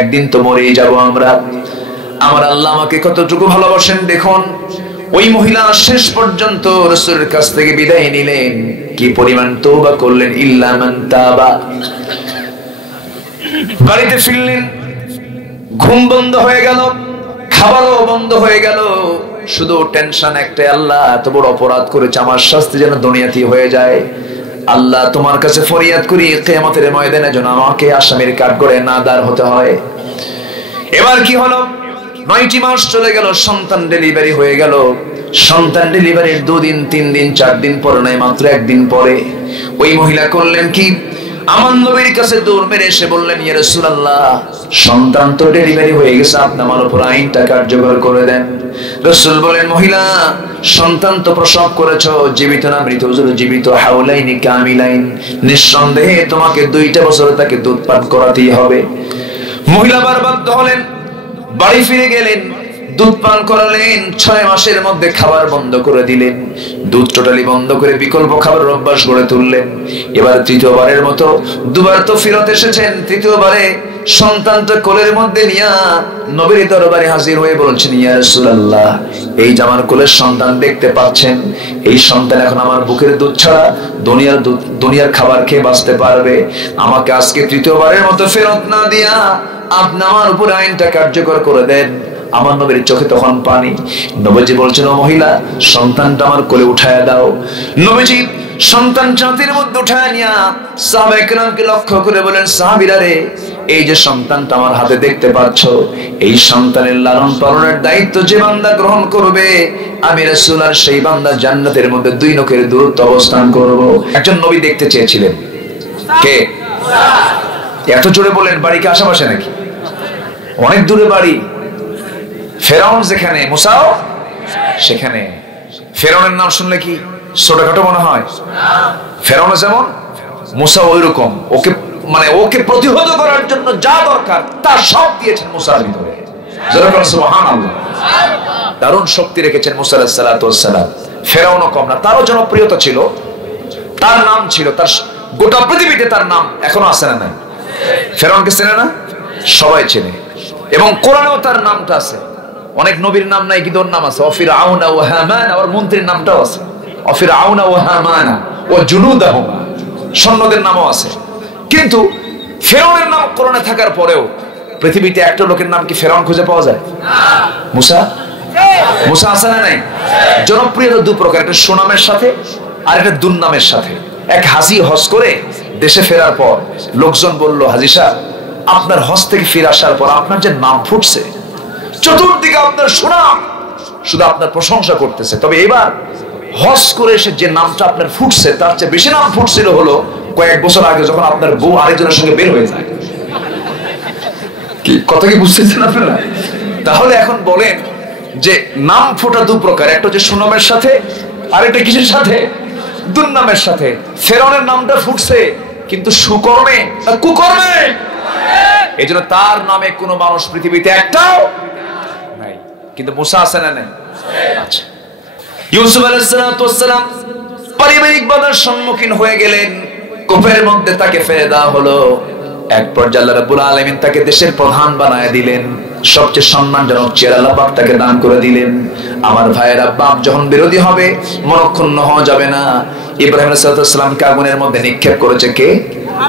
একদিন তো মরেই যাব আমরা। আমার আল্লাহ আমাকে কতটুকু ভালোবাসেন দেখুন। ওই মহিলা শেষ পর্যন্ত রাসূলের কাছ থেকে বিদায় নিলেন, কি পরিমাণ তওবা করলেন। ইল্লা মান তাবা। বাড়িতে ফিরলেন, ঘুম বন্ধ হয়ে গেল, খাবারও বন্ধ হয়ে গেল, শুধু টেনশন একটাই, আল্লাহ এত বড় অপরাধ করেছে, আমার শাস্তি যেন দুনিয়াতেই হয়ে যায়। আল্লাহ তোমার কাছে ফরিয়াদ করি কিয়ামতের ময়দানে যেন আমাকে আসামির কাঠগড়ায় না দাঁড় হতে হয়। এবার কি হলো, 9টি মাস চলে গেল, সন্তান ডেলিভারি হয়ে গেল। সন্তান ডেলিভারির 2 দিন 3 দিন 4 দিন পরে নয়, মাত্র 1 দিন পরে ওই মহিলা করলেন কি, আমার নবীর কাছে দৌড় মেরে এসে বললেন, ইয়া রাসূলুল্লাহ, সন্তান তো ডেলিভারি হয়ে গেছে, আপনি আমার উপর আইনটা কার্যকর করে দেন। রাসূল বলেন, মহিলা, সন্তান তো প্রসব করেছো, জীবিত না মৃত? হুজুর জীবিত। হাওলাইনি কামিলাইন, নিঃসন্দেহে তোমাকে 2টা বছর তাকে দুধ পান করাতেই হবে। মহিলা বারবাধ্য হলেন, বাড়ি ফিরে গেলেন, দুধ পান করালেন। 6 মাসের মধ্যে খাবার বন্ধ করে দিলেন, দুধ টোটালি বন্ধ করে বিকল্প খাবারের অভ্যাস গড়ে তুললেন। এবার তৃতীয়বারের মতো, 2বার তো ফিরত এসেছেন, তৃতীয়বারে সন্তানটা কোলের মধ্যে নিয়ে নবীর দরবারে হাজির হয়ে বলছেন, ইয়া রাসূলুল্লাহ, এই যে আমার কোলের সন্তান দেখতে পাচ্ছেন, এই সন্তান এখন আমার বুকের দুধ ছাড়া দুনিয়ার খাবার খেয়ে বাঁচতে পারবে। আমাকে আজকে তৃতীয়বারের মতো ফেরত না দিয়া আপনি আমার উপর আইনটা কার্যকর করে দেন। আমার নবীর চোখে তখন পানি। নবীজি বলছেন, ও মহিলা, সন্তানটা আমার কোলে উঠায় দাও। নবীজি সন্তান ছাতির মধ্যে উঠায় নিয়া সাহাবায়ে কেরামকে লক্ষ্য করে বলেন, সাহাবীরা রে, এই যে সন্তানটা আমার হাতে দেখতে পাচ্ছ, এই সন্তানের লালন পালনের দায়িত্ব যে বান্দা গ্রহণ করবে, আমি রাসূল আর সেই বান্দা জান্নাতের মধ্যে 2 নখের দূরত্ব অবস্থান করব। একজন নবী দেখতে চেয়েছিলেন, কে? এত জোরে বলেন, বাড়ি কি আশেপাশে নাকি? অনেক দূরে বাড়ি। ফেরাউন যেখানে, মুসাও সেখানে। ফেরাউনের নাম শুনলে কি ছোটখাটো মনে হয়? ফেরাউন যেমন, মুসা ওইরকম। ওকে প্রতিহত করার জন্য যা দরকার তা সব দিয়েছেন মুসার ভিতরে। সুবহানাল্লাহ। দারুণ শক্তি রেখেছেন মুসা আলাইহিস সালাতু ওয়াস সালাম। ফেরাউনও কম না, তারও জনপ্রিয়তা ছিল, তার নাম ছিল, তার গোটা পৃথিবীতে তার নাম এখনো আছে না নাই? ফেরাউনকে চেনে না? সবাই চেনে, এবং কোরআনেও তার নামটা আছে। অনেক নবীর নাম নাই, কিন্তু ওর নাম আছে। ফিরআউনা ওয়া হামান, আর মন্ত্রীর নামটাও আছে। ফিরআউনা ওয়া হামান ওয়া জুনুদাহুমা, সৈন্যদের নামও আছে। কিন্তু ফেরাউনের নাম কোরআনে থাকার পরেও পৃথিবীতে একটা লোকের নাম কি ফেরাউন খুঁজে পাওয়া যায়? মুসা। মুসা আছে না নাই? জনপ্রিয়তা 2 প্রকার, একটা সুনামের সাথে আর একটা দুর্নামের সাথে। এক হাজি হজ করে দেশে ফেরার পর লোকজন বলল, হাজি সাহেব, আপনার হজ থেকে ফিরে আসার পর আপনার যে নাম ফুটছে, চতুর্দিকে আপনার সুনাম, শুধু আপনার প্রশংসা করতেছে। তবে এবার হজ করে এসে যে নামটা আপনার ফুটছে, তার চেয়ে বেশি নাম ফুটছিল হলো কয়েক বছর আগে যখন আপনার বউ আরেকজনের সঙ্গে বের হয়ে যায়। কি কথা কি বুঝতেছেন আপনারা? তাহলে এখন বলেন যে নাম ফোটা 2 প্রকার, একটা হচ্ছে সুনামের সাথে, আর একটা কিসের সাথে? দুর্নামের সাথে। ফেরাউনের নামটা ফুটছে কিন্তু সুকর্মে না কুকর্মে? এই জন্য তার নামে কোনো মানুষ পৃথিবীতে একটাও নাই। কিন্তু মুসা আছে না নাই? আচ্ছা। ইউসুফ আলাইহিস সালাম পারিবারিক বাধার সম্মুখীন হয়ে গেলেন, কূপের মধ্যে তাকে ফেলে দেওয়া হলো। এক পর্যায়ে আল্লাহ রাব্বুল আলামিন তাকে দেশের প্রধান বানায় দিলেন, সবচেয়ে সম্মানজনক চেহারা আল্লাহ পাক তাকে দান করে দিলেন। আমার ভাইয়েরা, বাপ যখন বিরোধী হবে মনক্ষুণ্ণ হওয়া যাবে না। ইব্রাহিম আলাইহিস সালামকে আগুনের মধ্যে নিক্ষেপ করেছে কে?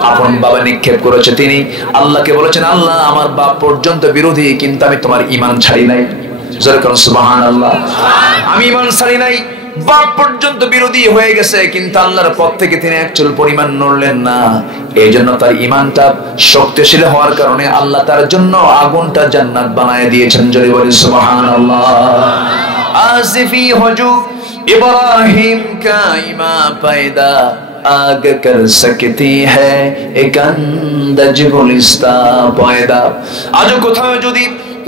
আপন বাবা নিক্ষেপ করেছে তিনি। আল্লাহকে বলেছেন, আল্লাহ আমার বাপ পর্যন্ত বিরোধী, কিন্তু আমি তোমার ঈমান ছাড়ি নাই। জোরে করুন সুবহানাল্লাহ। আমি ঈমান ছাড়ি নাই, বাপ পর্যন্ত বিরোধী হয়ে গেছে, কিন্তু আল্লাহর পথ থেকে তিনি এক চুল পরিমাণ নড়লেন না। এই জন্য তার ঈমানটা শক্তিশালী হওয়ার কারণে আল্লাহ তার জন্য আগুনটা জান্নাত বানায় দিয়েছেন। জোরে বলি সুবহানাল্লাহ। আসিফি হজু ইব্রাহিম কা ইমা পায়দা आग कर सकती है एक अंदाज गुलिस्ता पयदा। আজও কোথাও যদি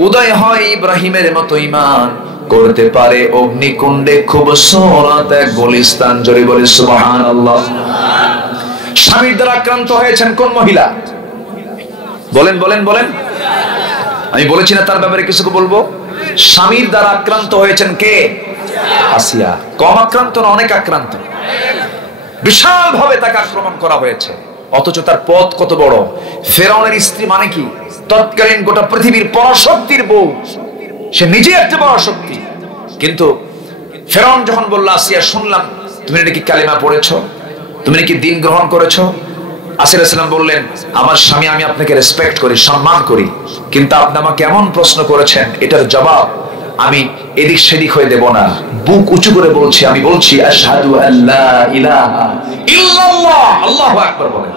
উদয় হয় ইব্রাহিমের মতো ঈমান করতে পারে অগ্নিকুণ্ডে খুব সুরত এক গুলিস্তান। জোরে বলে সুবহানাল্লাহ। স্বামীর দ্বারা আক্রান্ত হয়েছেন কোন মহিলা? বলেন বলেন বলেন। আমি বলেছি না তার ব্যাপারে কিছু বলবো? স্বামীর দ্বারা আক্রান্ত হয়েছেন কে? আসিয়া। কম আক্রান্ত না, অনেক আক্রান্ত। বিশাল ভাবে তাকে আক্রমণ করা হয়েছে, অথচ তার পথ কত বড়। ফেরাউনের স্ত্রী মানে কি? তৎকালীন গোটা পৃথিবীর পরাশক্তির বউ, সে নিজে একটা পরাশক্তি। কিন্তু ফেরাউন যখন বলল, আসিয়া শুনলাম তুমি নাকি কালিমা পড়েছো, তুমি নাকি দিন গ্রহণ করেছো। আসিয়া আলাইহিস সালাম বললেন, আমার স্বামী, আমি আপনাকে রেসপেক্ট করি, সম্মান করি, কিন্তু আপনি আমাকে এমন প্রশ্ন করেছেন, এটার জবাব আমি এদিক সেদিক হয়ে দেব না। বুক উঁচু করে বলছি, আমি বলছি আশহাদু আল্লা ইলাহা ইল্লাল্লাহ, আল্লাহু আকবার বলেন।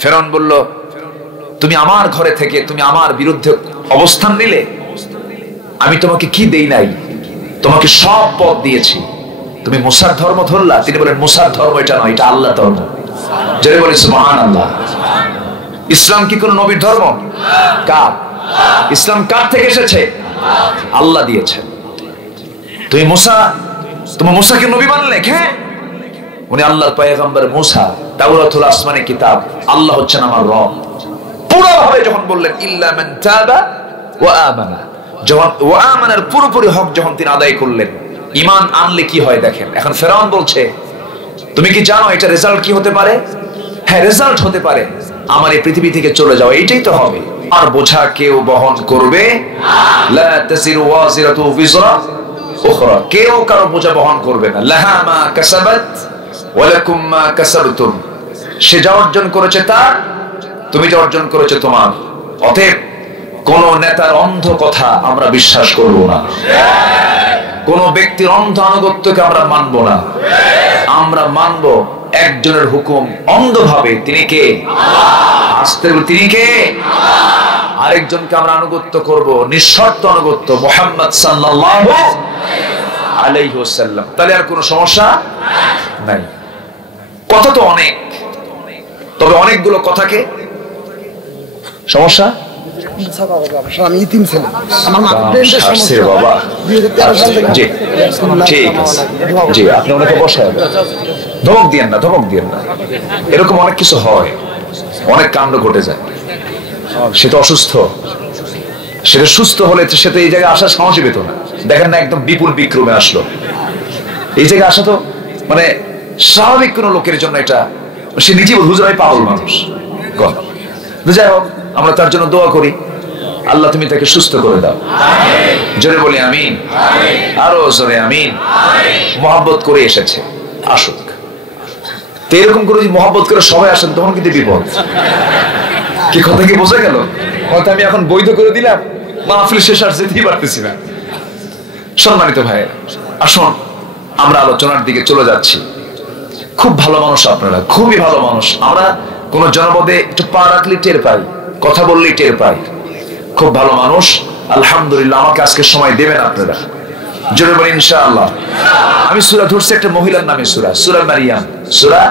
ফেরাউন বলল, তুমি আমার ঘরে থেকে তুমি আমার বিরুদ্ধে অবস্থান নিলে, আমি তোমাকে কি দেই নাই? তোমাকে সব পথ দিয়েছি, তুমি মুসার ধর্ম ধরলা। তিনি বলেন, মুসার ধর্ম এটা নয়, এটা আল্লাহ ধর্ম। জোরে বলি সুবহানাল্লাহ। ইসলাম কি কোন নবীর ধর্ম? কার? ইসলাম কার থেকে এসেছে? আল্লাহ দিয়েছেন। তুমি মুসাকে নবী মানলে? হ্যাঁ, উনি আল্লাহর পয়গম্বর মুসা, তাওরাত হলো আসমানি কিতাব, আল্লাহ হচ্ছেন আমার রব। পুরো ভাবে যখন বললেন ইল্লা মান তাবা ওয়া আমানা, যখন ওয়া আমানার পুরোপুরি হক যখন তিনি আদায় করলেন, ঈমান আনলে কি হয় দেখেন। এখন ফেরাউন বলছে, তুমি কি জানো এটা রেজাল্ট কি হতে পারে? হ্যাঁ, রেজাল্ট হতে পারে আমার এই পৃথিবী থেকে চলে যাওয়া, এটাই তো হবে। আর বোঝা কেউ বহন করবে লা তাসিরু ওয়াজিরাতু বিজরা উখরা, কেউ কারো বোঝা বহন করবে না। লাহা মা কাসাবাত ওয়া লাকুম মা কাসাবতুম, সে যা অর্জন করেছে তার, তুমি যা অর্জন করেছো তোমার। অতএব কোন নেতার অন্ধ কথা আমরা বিশ্বাস করব না, কোন ব্যক্তির অন্ধ আনুগত্যকে আমরা মানব না। আমরা মানব একজনের হুকুম অন্ধভাবে, তিনি কে? আস্তে বলি, তিনি কে? আরেকজনকে আমরা আনুগত্য করব, নিঃশর্ত আনুগত্য, মুহাম্মদ সাল্লাল্লাহু আলাইহি ওয়াসাল্লাম। তাহলে আর কোনো সমস্যা নাই। কথা তো অনেক, তবে অনেকগুলো কথাকে সমস্যা। আমি ইতিম ছিলাম, আমার মা বাবা জি ঠিক আছে, জি আপনি ওনাকে বসায় ধমক দিয়েন না, ধমক দিয়েন না। এরকম অনেক কিছু হয়, অনেক কাণ্ড ঘটে যায়। সে তো অসুস্থ, সেটা সুস্থ হলে সে তো এই জায়গায় আসার সাহসই পেত না। দেখেন না, একদম বিপুল বিক্রমে আসলো। এই জায়গায় আসা তো মানে স্বাভাবিক কোন লোকের জন্য এটা, সে নিজে হুজুর ভাই পাগল মানুষ। যাই হোক, আমরা তার জন্য দোয়া করি, আল্লাহ তুমি তাকে সুস্থ করে দাও। জোরে বলি আমিন, আরো জোরে আমিন। মহব্বত করে এসেছে, আসুক। তো এরকম করে যদি মহব্বত করে সবাই আসেন, তখন কিন্তু বিপদ। কি কথা কি বোঝা গেল? হয়তো আমি এখন বৈধ করে দিলাম, মাহফিল শেষ আর যেতেই পারতেছি না। সম্মানিত ভাই, আসুন আমরা আলোচনার দিকে চলে যাচ্ছি। খুব ভালো মানুষ আপনারা, খুবই ভালো মানুষ। আমরা কোন জনপদে একটু পা রাখলে টের পাই, কথা বললেই টের পাই। খুব ভালো মানুষ, আলহামদুলিল্লাহ। আমাকে আজকে সময় দেবেন আপনারা, জোরে বলেন ইনশাআল্লাহ। আমি সূরা ধরছি, একটা মহিলার নামে সূরা, সূরা মারিয়াম। সূরা,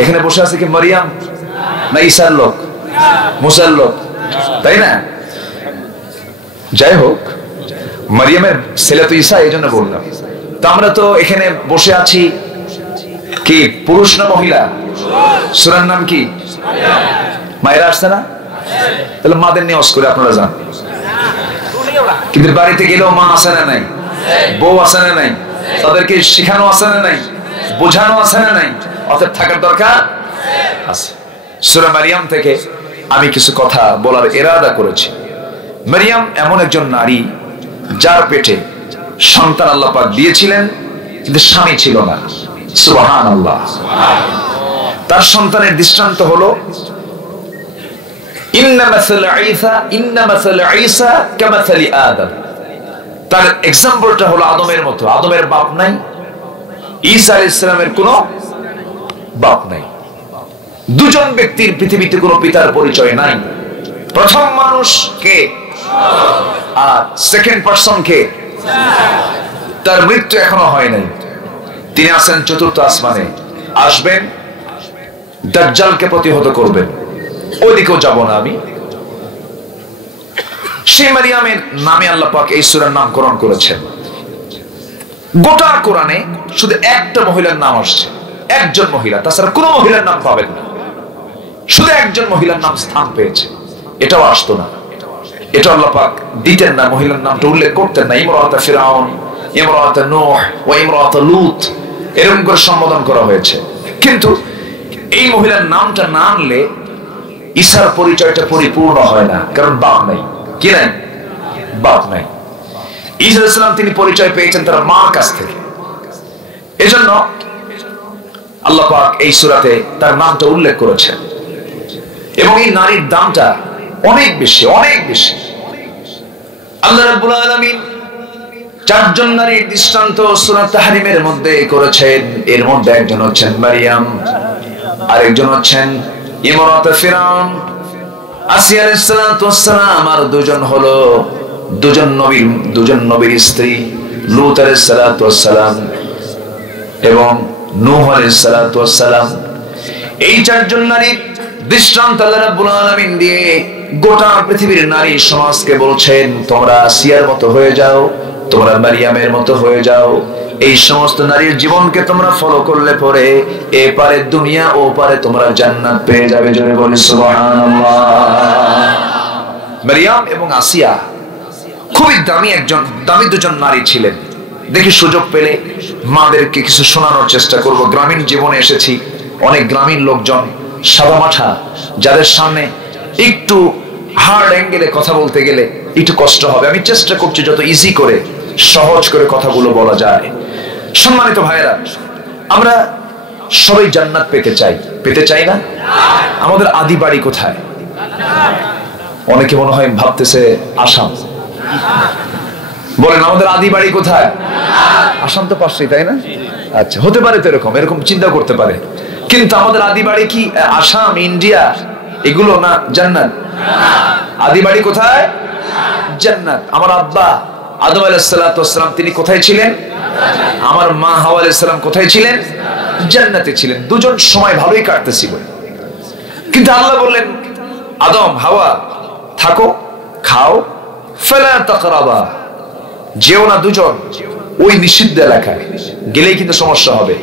এখানে বসে আছে কি মারিয়াম না ঈসার লোক? মুসার লোক, তাই না? যাই হোক, মারিয়ামের ছেলে তো ঈসা, এই জন্য বললাম। তো আমরা তো এখানে বসে আছি কি পুরুষ না মহিলা? সূরার নাম কি? মায়েরা আসছে না? তাহলে মাদের নিয়ে করে আপনারা যান। কিন্তু বাড়িতে গেলেও মা আসে না নাই, বউ আসে না নাই, তাদেরকে শেখানো আসে না নাই, বোঝানো আসে না নাই, অতএব থাকার দরকার আছে। সূরা মারিয়াম থেকে আমি কিছু কথা বলার ইরাদা করেছি। মারিয়াম এমন একজন নারী, যার পেটে সন্তান আল্লাহ পাক দিয়েছিলেন, কিন্তু স্বামী ছিল না। সুবহানাল্লাহ। তার সন্তানের দৃষ্টান্ত হলো ইন্না মাসাল ঈসা কামাসালি আদম। তার এক্সাম্পলটা হলো আদমের মতো। আদমের বাপ নাই, ঈসা আলাইহিস সালামের কোনো বাপ নাই। দুজন ব্যক্তির পৃথিবীতে কোনো পিতার পরিচয় নাই। প্রথম মানুষ কে আর সেকেন্ড পারসন কে? তার মৃত্যু এখনো হয় নাই। তিনি আছেন চতুর্থ আসমানে, আসবেন, দাজ্জালকে প্রতিহত করবেন। ওইদিকেও যাব না আমি। সেই মারিয়ামের নামে আল্লাহ পাক এই সূরার নামকরণ করেছেন। গোটা কোরআনে শুধু একটা মহিলার নাম আসছে, একজন মহিলা, তাছাড়া কোনো মহিলার নাম পাবেন না। শুধু একজন মহিলার নাম স্থান পেয়েছে, এটাও আসতো না, এটা আল্লাহ পাক দিতেন না, মহিলার নামটা উল্লেখ করতেন না। ইমরাত ফিরাউন, ইমরাত নূহ ওয়া ইমরাত লূত, এরকম করে সম্বোধন করা হয়েছে। কিন্তু এই মহিলার নামটা না আনলে ঈসার পরিচয়টা পরিপূর্ণ হয় না, কারণ বাপ নাই। কি নাই? বাপ নাই। ঈসা আলাইহিস সালাম তিনি পরিচয় পেয়েছেন তার মার কাছ থেকে। এজন্য আল্লাহ পাক এই সূরাতে তার নামটা উল্লেখ করেছেন, এবং এই নারীর দামটা অনেক বেশি, অনেক বেশি। আল্লাহ রাব্বুল আলামিন চারজন নারীর দৃষ্টান্ত সূরা তাহরিমের মধ্যে করেছেন। এর মধ্যে একজন হচ্ছেন মারিয়াম, আরেকজন হচ্ছেন ইমরাতে ফিরাউন, আসিয়া আলাইহিস সালাতু ওয়াস সালাম, আর দুজন নবীর স্ত্রী লূত আলাইহিস সালাতু ওয়াস সালাম এবং নূহ আলাইহিস সালাতু ওয়াস সালাম। এই চারজন নারীর দৃষ্টান্ত আল্লাহ রাব্বুল আলামিন দিয়ে গোটা পৃথিবীর নারী সমাজকে বলছেন, তোমরা আসিয়ার মতো হয়ে যাও, তোমরা মারিয়ামের মতো হয়ে যাও। এই সমস্ত নারীর জীবনকে তোমরা ফলো করলে পরে এপারে দুনিয়া ও পারে তোমরা জান্নাত পেয়ে যাবে। জোরে বলি সুবহানাল্লাহ। মারিয়াম এবং আসিয়া খুবই দামি দুজন নারী ছিলেন। দেখি সুযোগ পেলে মাদেরকে কিছু শোনানোর চেষ্টা করব। গ্রামীণ জীবনে এসেছি, অনেক গ্রামীণ লোকজন সাদামাঠা, যাদের সামনে একটু হার্ড অ্যাঙ্গেলে কথা বলতে গেলে একটু কষ্ট হবে। আমি চেষ্টা করছি যত ইজি করে, সহজ করে কথাগুলো বলা যায়। সম্মানিত ভাইয়েরা, আমরা সবাই জান্নাত পেতে চাই না? আমাদের আদি বাড়ি কোথায়? অনেকে মনে হয় ভাবতেছে আসাম। বলেন, আমাদের আদি বাড়ি কোথায়? আসাম তো পাশেই, তাই না? আচ্ছা, হতে পারে তো, এরকম চিন্তা করতে পারে। কিন্তু আমাদের আদি বাড়ি কি আসাম, ইন্ডিয়া এগুলো না? জান্নাত। আদি বাড়ি কোথায়? জান্নাত। আমার আব্বা আদম আলাইহিস সালাতু ওয়াস সালাম তিনি কোথায় ছিলেন? আমার মা হাওয়া আলাইহিস সালাম কোথায় ছিলেন? জান্নাতে ছিলেন। দুজন সময় ভালোই কাটতেছিল, কিন্তু আল্লাহ বললেন, আদম হাওয়া থাকো, খাও, ফালা তাকরাবা, যেও না দুজন ওই নিষিদ্ধ এলাকায়, গেলেই কিন্তু সমস্যা হবে।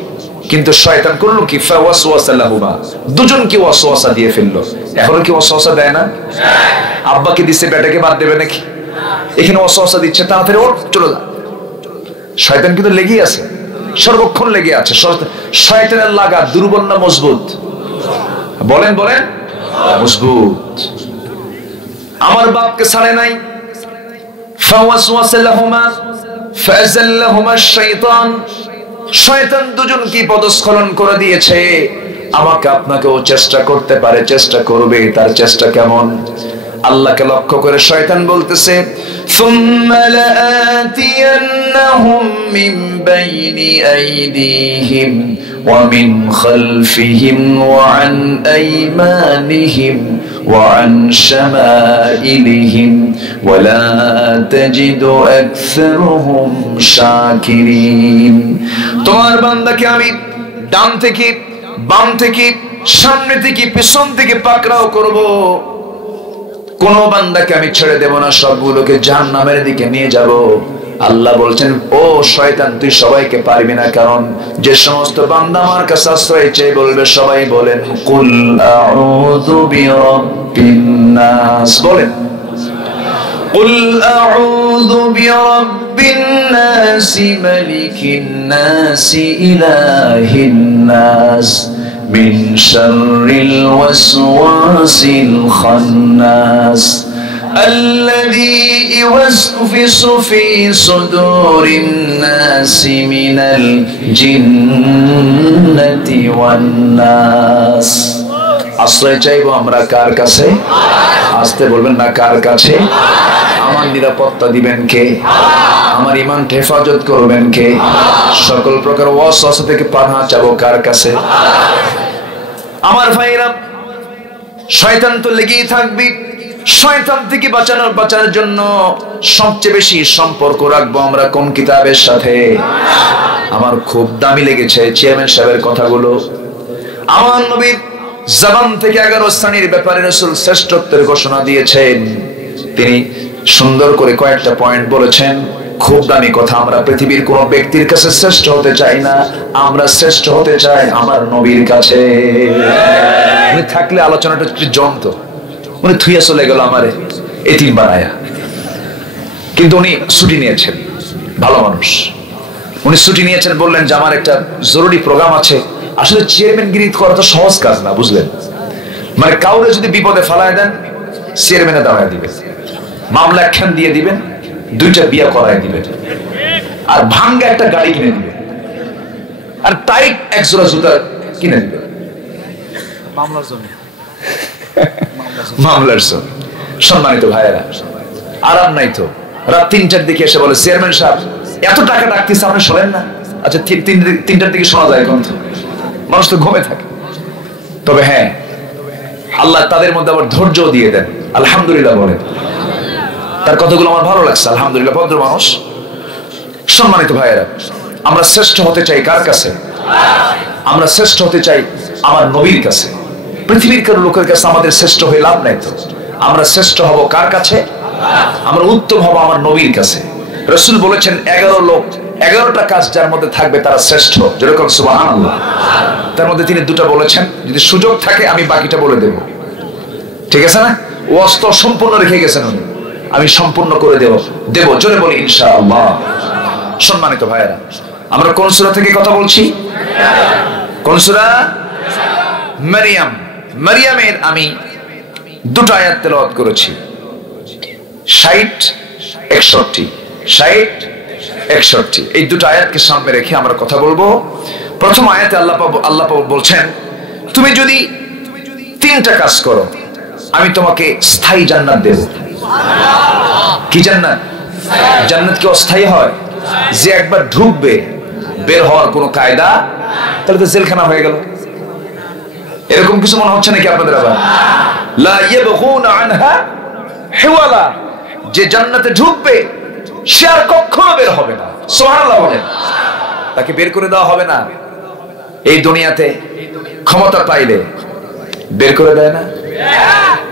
কিন্তু শয়তান করলো কি? ফাওয়াসওয়াসা লাহুমা, দুজনকে ওয়াসওয়াসা দিয়ে ফেললো। এখনো কি ওয়াসওয়াসা দেয় না? আব্বাকে দিচ্ছে, বেটাকে বাদ দেবে নাকি? এখানে ওয়াসওয়াসা দিচ্ছে, তাড়াতাড়ি ওঠ, চলে যা। শয়তান কিন্তু লেগেই আছে, সর্বক্ষণ লেগে আছে। শয়তানের লাগা দুর্বল না মজবুত? বলেন মজবুত। আমার বাপকে ছাড়ে নাই। ফাওয়াসওয়াসা লাহুমা ফাযাল্লাহুমা শাইতান, শয়তান দুজনকে পদস্খলন করে দিয়েছে। আমাকে আপনাকেও চেষ্টা করতে পারে, চেষ্টা করবে। তার চেষ্টা কেমন? আল্লাহকে লক্ষ্য করে শয়তান বলতেছে, সুম্মা লাআতিয়ান্নাহুম মিন বাইনি আইদিহিম ওয়া মিন খালফিহিম ওয়া আন আইমানিহিম ওয়া আন শামাইলিহিম ওয়া লা তাজিদু আকসারুহুম শাকিরিন। তোমার বান্দাকে আমি ডান থেকে, বাম থেকে, সামনে থেকে, পিছন থেকে পাকড়াও করব। কোন বান্দাকে আমি ছেড়ে দেব না, সবগুলোকে জাহান্নামের দিকে নিয়ে যাব। আল্লাহ বলছেন, ও শয়তান, তুই সবাইকে পারবি না। কারণ যে সমস্ত বান্দা আমার কাছে আশ্রয় চেয়ে বলবে, সবাই বলেন কুল আউযু বিরাব্বিন নাস। বলেন কুল আউযু বিরাব্বিন নাস মালিকিন নাস ইলাহিন নাস মিন শাররিল ওয়াসওয়াসিল খান্নাস الذي يوسوس في صدور الناس من الجنة والناس। আশ্রয় চাইবো আমরা কার কাছে? আসতে বলবেন না, কার কাছে? আমার নিরাপত্তা দিবেন কে? আমার ঈমান হেফাজত করবেন কে? সকল প্রকার ওয়াসওয়াসা থেকে পানাহ চাবো কার কাছে? আমার ভাইরা, শয়তান তো লেগেই থাকবে। শয়তান থেকে বাঁচানোর জন্য সবচেয়ে বেশি সম্পর্ক রাখবো আমরা কোন কিতাবের সাথে? আমার খুব দামি লেগেছে চেয়ারম্যান সাহেবের কথাগুলো। আমার নবীর জবান থেকে 11 শ্রেণীর ব্যাপারে রাসূল শ্রেষ্ঠত্বের ঘোষণা দিয়েছেন। তিনি সুন্দর করে কয়েকটা পয়েন্ট বলেছেন, খুব দামি কথা। আমরা পৃথিবীর কোন ব্যক্তির কাছে শ্রেষ্ঠ হতে চাই না, আমরা শ্রেষ্ঠ হতে চাই আমার নবীর কাছে। উনি থাকলে আলোচনাটা একটু জমত। উনি থুইয়া চলে গেল আমারে এতিম বানায়া, কিন্তু উনি ছুটি নিয়েছেন। ভালো মানুষ, উনি ছুটি নিয়েছেন, বললেন যে আমার একটা জরুরি প্রোগ্রাম আছে। আসলে চেয়ারম্যানগিরি করা তো সহজ কাজ না, বুঝলেন? মানে কাউরে যদি বিপদে ফালায় দেন চেয়ারম্যানে দাঁড়ায় দিবেন, মামলা একখান দিয়ে দিবেন, 2টা বিয়া করায় দিবেন, আর ভাঙ্গা একটা গাড়ি কিনে দিবেন, আর টাইট এক জোড়া জুতা কিনে দিবেন মামলার জন্য। সম্মানিত ভাইয়েরা, আরাম নাই তো। রাত 3টার দিকে এসে বলে, চেয়ারম্যান সাহেব এত টাকা ডাকতেছে আপনি শোনেন না? আচ্ছা 3টার দিকে শোনা যায় কোন? মানুষ তো ঘুমে থাকে। তবে হ্যাঁ, আল্লাহ তাদের মধ্যে আবার ধৈর্য দিয়ে দেন। আলহামদুলিল্লাহ বলেন। তার কথাগুলো আমার ভালো লাগছে। আলহামদুলিল্লাহ, ভদ্র মানুষ। সম্মানিত ভাইয়েরা, আমরা শ্রেষ্ঠ হতে চাই কার কাছে? আমরা শ্রেষ্ঠ হতে চাই আমার নবীর কাছে। পৃথিবীর কারো লোকের কাছে আমাদের শ্রেষ্ঠ হয়ে লাভ নাই তো। আমরা শ্রেষ্ঠ হব কার কাছে? আমরা উত্তম হব আমার নবীর কাছে। রাসূল বলেছেন 11 লোক, 11টা কাজ যার মধ্যে থাকবে তারা শ্রেষ্ঠ। যেরকম সুবহানাল্লাহ। তার মধ্যে তিনি 2টা বলেছেন, যদি সুযোগ থাকে আমি বাকিটা বলে দেব। ঠিক আছে না? ওয়াস্ত সম্পূর্ণ রেখে গেছেন উনি, আমি সম্পূর্ণ করে দেব। জোরে বলি ইনশাআল্লাহ। সম্মানিত ভাইয়েরা, আমরা কোন সূরা থেকে কথা বলছি? কোন সূরা? মারিয়াম। মারিয়ামের আমি 2টা আয়াত তেলাওয়াত করেছি, 60-61। এই 2টা আয়াতকে সামনে রেখে আমরা কথা বলবো। প্রথম আয়াতে আল্লাহ বলছেন, তুমি যদি 3টা কাজ করো আমি তোমাকে স্থায়ী জান্নাত দেব। কি জান্নাত? জান্নাত কি অস্থায়ী হয়? যে একবার ঢুকবে বের হওয়ার কোনো কায়দা, তাহলে তো জেলখানা হয়ে গেল। এরকম কিছু মনে হচ্ছে নাকি আপনাদের? আবার লা ইয়াবগুনা আনহা হিওয়ালা, যে জান্নাতে ঢুকবে সে আর কখনো বের হবে না। সুবহানাল্লাহ বলেন। তাকে বের করে দেওয়া হবে না। এই দুনিয়াতে ক্ষমতা পাইলে বের করে দেয় না?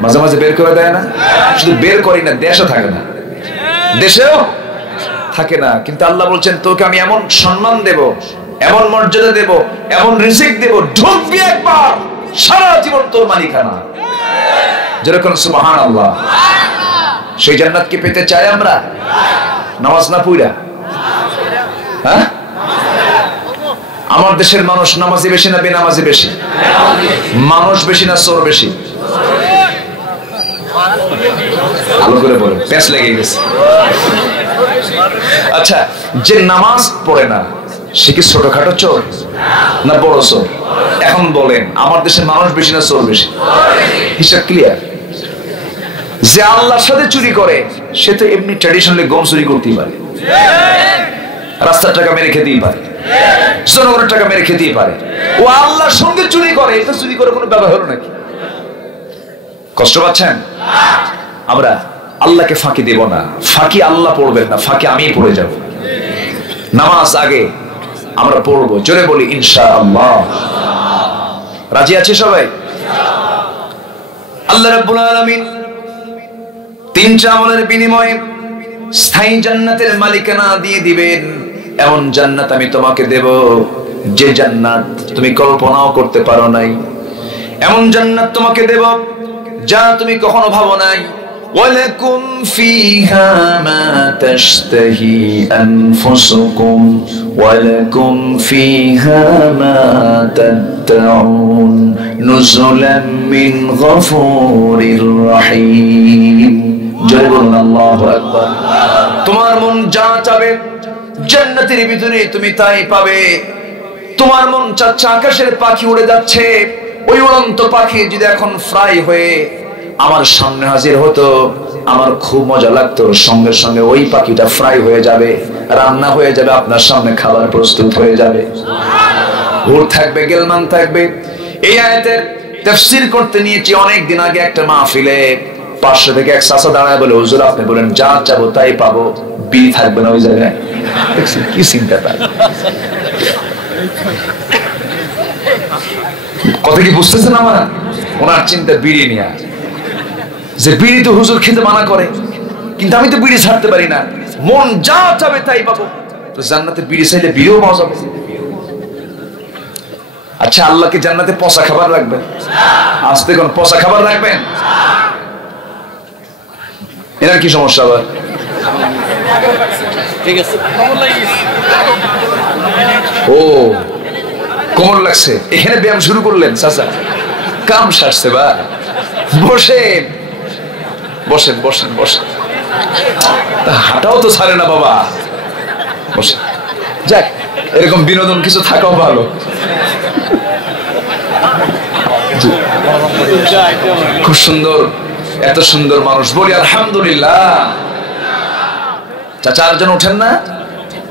মাঝে মাঝে বের করে দেয় না? শুধু বের করি না, দেশও থাকে না, দেশেও থাকে না। কিন্তু আল্লাহ বলছেন, তোকে আমি এমন সম্মান দেব, এমন মর্যাদা দেব, এমন রিজিক দেব, ঢুকবি একবার সারা জীবন তোর মালিকানা। যেরকম সুবহানাল্লাহ। সেই জান্নাত কি পেতে চাই আমরা? নামাজ না পড়া? হ্যাঁ, আমার দেশের মানুষ নামাজি বেশি না বেনামাজি বেশি? মানুষ বেশি না চোর বেশি? ভালো করে বলো, প্যাঁচ লেগে গেছে। আচ্ছা, যে নামাজ পড়ে না সে কি ছোটখাটো চোর না বড় চোর? এখন বলেন, আমার দেশের মানুষ বেশি না চোর বেশি? হিসাব ক্লিয়ার। যে আল্লাহর সাথে চুরি করে সে তো এমনি ট্র্যাডিশনালি গম চুরি করতেই পারে, রাস্তার টাকা মেরে খেতেই পারে, জনগণের টাকা মেরে খেতেই পারে। ও আল্লাহর সঙ্গে চুরি করে, এটা চুরি করে কোনো ব্যাপার হলো নাকি? কষ্ট পাচ্ছেন? আমরা আল্লাহকে ফাঁকি দেব না। ফাঁকি আল্লাহ পড়বেন না, ফাঁকি আমি পড়ে যাব। নামাজ আগে আমরা পড়বো। জোরে বলি ইনশাআল্লাহ। রাজি আছে সবাই? আল্লাহ রাব্বুল আলামিন 3টা আমলের বিনিময়ে স্থায়ী জান্নাতের মালিকানা দিয়ে দিবেন। এমন জান্নাত আমি তোমাকে দেব যে জান্নাত তুমি কল্পনাও করতে পারো নাই। এমন জান্নাত তোমাকে দেব যা তুমি কখনো ভাবো নাই। ওয়ালাকুম ফিহা মা তাশতাহি আনফুসুকুম ওয়ালাকুম ফিহা মা তাদউন নুজুলাম মিন গফুরির রহিম। জয় বলুন আল্লাহু আকবার। তোমার মন যা চাবে জান্নাতের ভিতরে তুমি তাই পাবে। তোমার মন চাচ্ছে আকাশের পাখি উড়ে যাচ্ছে, ওই উড়ন্ত পাখি যদি এখন ফ্রাই হয়ে আমার সামনে হাজির হতো আমার খুব মজা লাগতো। সঙ্গে সঙ্গে ওই পাখিটা ফ্রাই হয়ে যাবে, রান্না হয়ে যাবে, আপনার সামনে খাবার প্রস্তুত হয়ে যাবে। হুর থাকবে, গেলমান থাকবে। এই আয়াতের তাফসীর করতে নিয়েছি অনেক দিন আগে একটা মাহফিলে। পাশে থেকে এক চাচা দাঁড়ায় বলে, হুজুর আপনি বলেন যা চাবো তাই পাবো, বিড়ি থাকবে না ওই জায়গায়। কি চিন্তাটা, কথা কি বুঝতেছেন আমার? ওনার চিন্তা বিড়ি নিয়ে, যে বিড়ি তো হুজুর খেতে মানা করে, কিন্তু আমি তো বিড়ি ছাড়তে পারি না। মন যা চাবে তাই পাবো, তো জান্নাতে বিড়ি চাইলে বিড়িও পাওয়া যাবে। আচ্ছা, আল্লাহকে জান্নাতে পচা খাবার রাখবেন? আসতে কোন পচা খাবার রাখবেন? এনার কি সমস্যা আবার? ও কোমর লাগছে, এখানে ব্যায়াম শুরু করলেন চাচা, কাম সারছে বা বসেন বসেন বসেন বসেন, হাঁটাও তো ছাড়ে না বাবা, বসেন। যাক, এরকম বিনোদন কিছু থাকাও ভালো। খুব সুন্দর, এত সুন্দর মানুষ, বলি আলহামদুলিল্লাহ। চাচা আরজন ওঠেন না,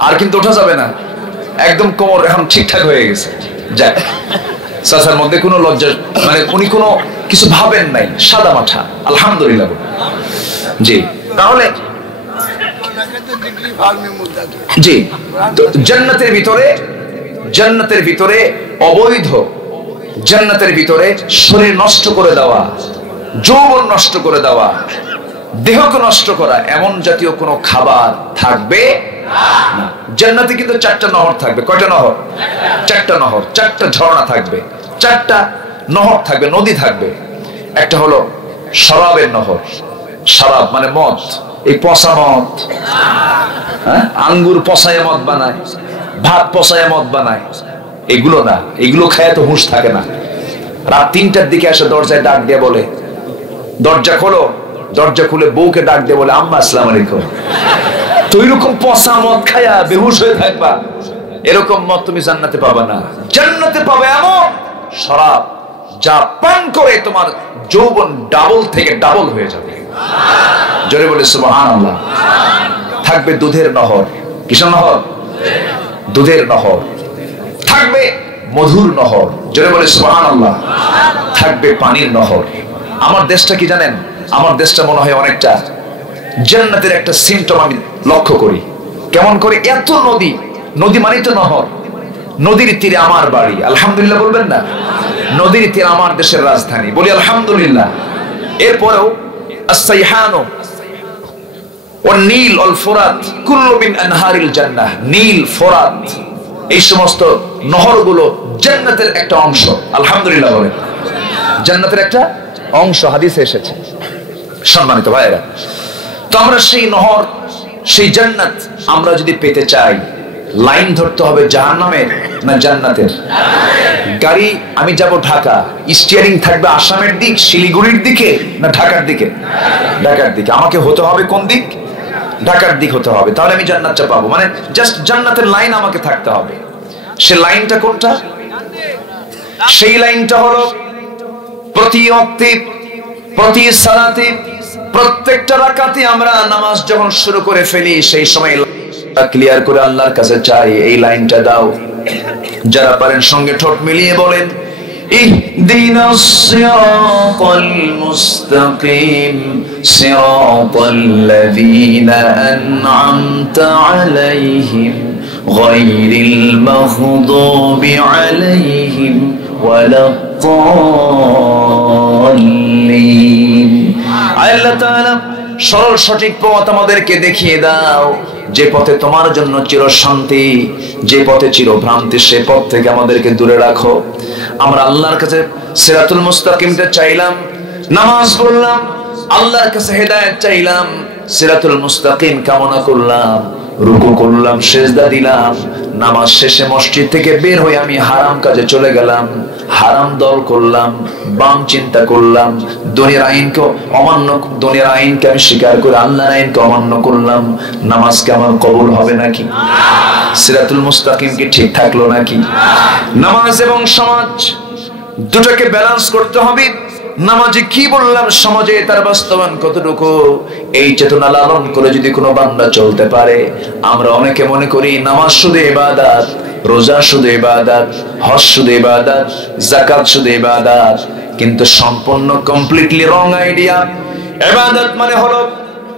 আর কিন্তু ওঠা যাবে না, একদম কোমর এখন ঠিকঠাক হয়ে গেছে। যাক, চাচার মধ্যে কোনো লজ্জা, মানে উনি কোনো কিছু ভাবেন নাই, সাদা মাঠা, আলহামদুলিল্লাহ। জি, তাহলে জি, জান্নাতের ভিতরে অবৈধ, জান্নাতের ভিতরে শরীর নষ্ট করে দেওয়া, যৌবন নষ্ট করে দেওয়া, দেহকে নষ্ট করা, এমন জাতীয় কোনো খাবার থাকবে না। জান্নাতে কিন্তু 4টা নহর থাকবে। কয়টা নহর? 4টা নহর, 4টা ঝর্ণা থাকবে, 4টা নহর থাকবে, নদী থাকবে। একটা হলো শরাবের নহর, শরাব মানে মদ, এই পচা মদ, হ্যাঁ, আঙ্গুর পচায় মদ বানায়, ভাত পচায় মদ বানায়, এগুলো না, এগুলো খায় তো হুঁশ থাকে না। রাত 3টার দিকে এসে দরজায় ডাক দিয়ে বলে, দরজা খোলো, দরজা খুলে বউকে ডাক দিয়ে বলে, আম্মা আসসালামু আলাইকুম। তো এরকম পচা মদ খায়া বেহুশ হয়ে থাকবা, এরকম মদ তুমি জান্নাতে পাবা না। জান্নাতে পাবে এমন শরাব যা পান করে তোমার যৌবন ডাবল থেকে ডাবল হয়ে যাবে। জোরে বলে সুবহানাল্লাহ। থাকবে দুধের নহর। কিসের নহর? দুধের নহর। থাকবে মধুর নহর। জোরে বলে সুবহানাল্লাহ। থাকবে পানির নহর। আমার দেশটা কি জানেন? আমার দেশটা মনে হয় অনেকটা জান্নাতের একটা সিমটম আমি লক্ষ্য করি। কেমন করে? এত নদী, নদী মানে তো নহর, নদীর তীরে আমার বাড়ি, আলহামদুলিল্লাহ বলবেন না? নদীর তীরে আমার দেশের রাজধানী, বলি আলহামদুলিল্লাহ। এরপরেও আস-সাইহানু ওয়ান নীল ওয়াল ফুরাত কুল্লু মিন আনহারিল জান্নাহ। নীল, ফোরাত, এই সমস্ত নহরগুলো জান্নাতের একটা অংশ, আলহামদুলিল্লাহ বলেন। জান্নাতের একটা অংশ, হাদিসে এসেছে। সম্মানিত ভাইয়েরা, তো আমরা সেই নহর, সেই জান্নাত আমরা যদি পেতে চাই, লাইন ধরতে হবে জাহান্নামের না জান্নাতের? গাড়ি, আমি যাব ঢাকা, স্টিয়ারিং থাকবে আসামের দিক, শিলিগুড়ির দিকে না ঢাকার দিকে? ঢাকার দিকে। আমাকে হতে হবে কোন দিক? ঢাকার দিক হতে হবে, তাহলে আমি জান্নাতটা পাবো। মানে জাস্ট জান্নাতের লাইন আমাকে থাকতে হবে। সে লাইনটা কোনটা? সেই লাইনটা হলো প্রতি ওয়াক্তে, প্রতি সালাতে, প্রত্যেকটা রাকাতে আমরা নামাজ যখন শুরু করে ফেলি, সেই সময় ক্লিয়ার করে আল্লাহর কাছে চাই, এই লাইনটা দাও। যারা পারেন সঙ্গে ঠোঁট মিলিয়ে বলেন, ইহদিনাস সিরাতাল মুস্তাকিম সিরাতাল্লাযীনা আন'আমতা আলাইহিম গায়রিল মাগদুবি আলাইহিম ওয়ালাদ-দাল্লিন। আল্লাহ তাআলা সরল সঠিক পথ আমাদেরকে দেখিয়ে দাও, যে পথে তোমার জন্য চির শান্তি, যে পথে চির ভ্রান্তি, সে পথ থেকে আমাদেরকে দূরে রাখো। আমরা আল্লাহর কাছে সিরাতুল মুস্তাকিমটা চাইলাম, নামাজ পড়লাম, আল্লাহর কাছে হেদায়েত চাইলাম, সিরাতুল মুস্তাকিম কামনা করলাম, রুকু করলাম, সিজদা দিলাম। নামাজ শেষে মসজিদ থেকে বের হয়ে আমি হারাম কাজে চলে গেলাম, হারাম দল করলাম, বাম চিন্তা করলাম, দুনিয়ার আইনকে অমান্য, দুনিয়ার আইনকে আমি স্বীকার করে আল্লাহর আইনকে অমান্য করলাম। নামাজকে আমার কবুল হবে নাকি? সিরাতুল মুস্তাকিম কি ঠিক থাকলো নাকি? নামাজ এবং সমাজ দুটোকে ব্যালেন্স করতে হবে। নামাজে কি বললাম, সমাজে তার বাস্তবায়ন কতটুকু, এই চেতনা লালন করে যদি কোনো বান্দা চলতে পারে। আমরা অনেকে মনে করি নামাজ শুধু ইবাদত, রোজা শুধু ইবাদত, হজ শুধু ইবাদত, যাকাত শুধু ইবাদত, কিন্তু সম্পূর্ণ কমপ্লিটলি রং আইডিয়া। ইবাদত মানে হলো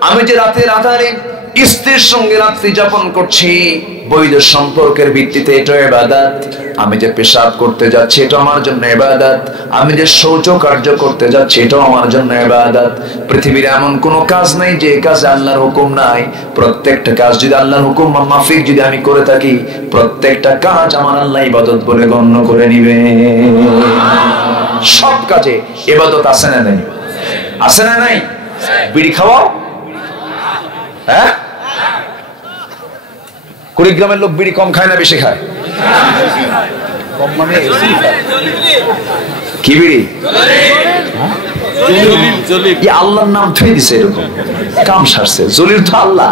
আমি যে রাতের আধারে স্ত্রীর সঙ্গে রাত্রি যাপন করছি বৈধ সম্পর্কের ভিত্তিতে, এটা ইবাদত। আমি যে পেশাব করতে যাচ্ছি, এটা আমার জন্য ইবাদত। আমি যে শৌচ কার্য করতে যাচ্ছি, এটাও আমার জন্য ইবাদত। পৃথিবীর এমন কোনো কাজ নাই যে কাজে আল্লাহর হুকুম নাই। প্রত্যেকটা কাজ যদি আল্লাহর হুকুম মাফিক যদি আমি করে থাকি, প্রত্যেকটা কাজ আমার আল্লাহ ইবাদত বলে গণ্য করে নিবে। সব কাজে ইবাদত আছে না নাই? আছে না নাই? বিড়ি খাওয়াও, হ্যাঁ? কুড়িগ্রামের লোক বিড়ি কম খায় না বেশি খায়? কি বিড়ি? আল্লাহর নাম থুয়ে দিছে এরকম কাম সারছে। জলিল তো আল্লাহ,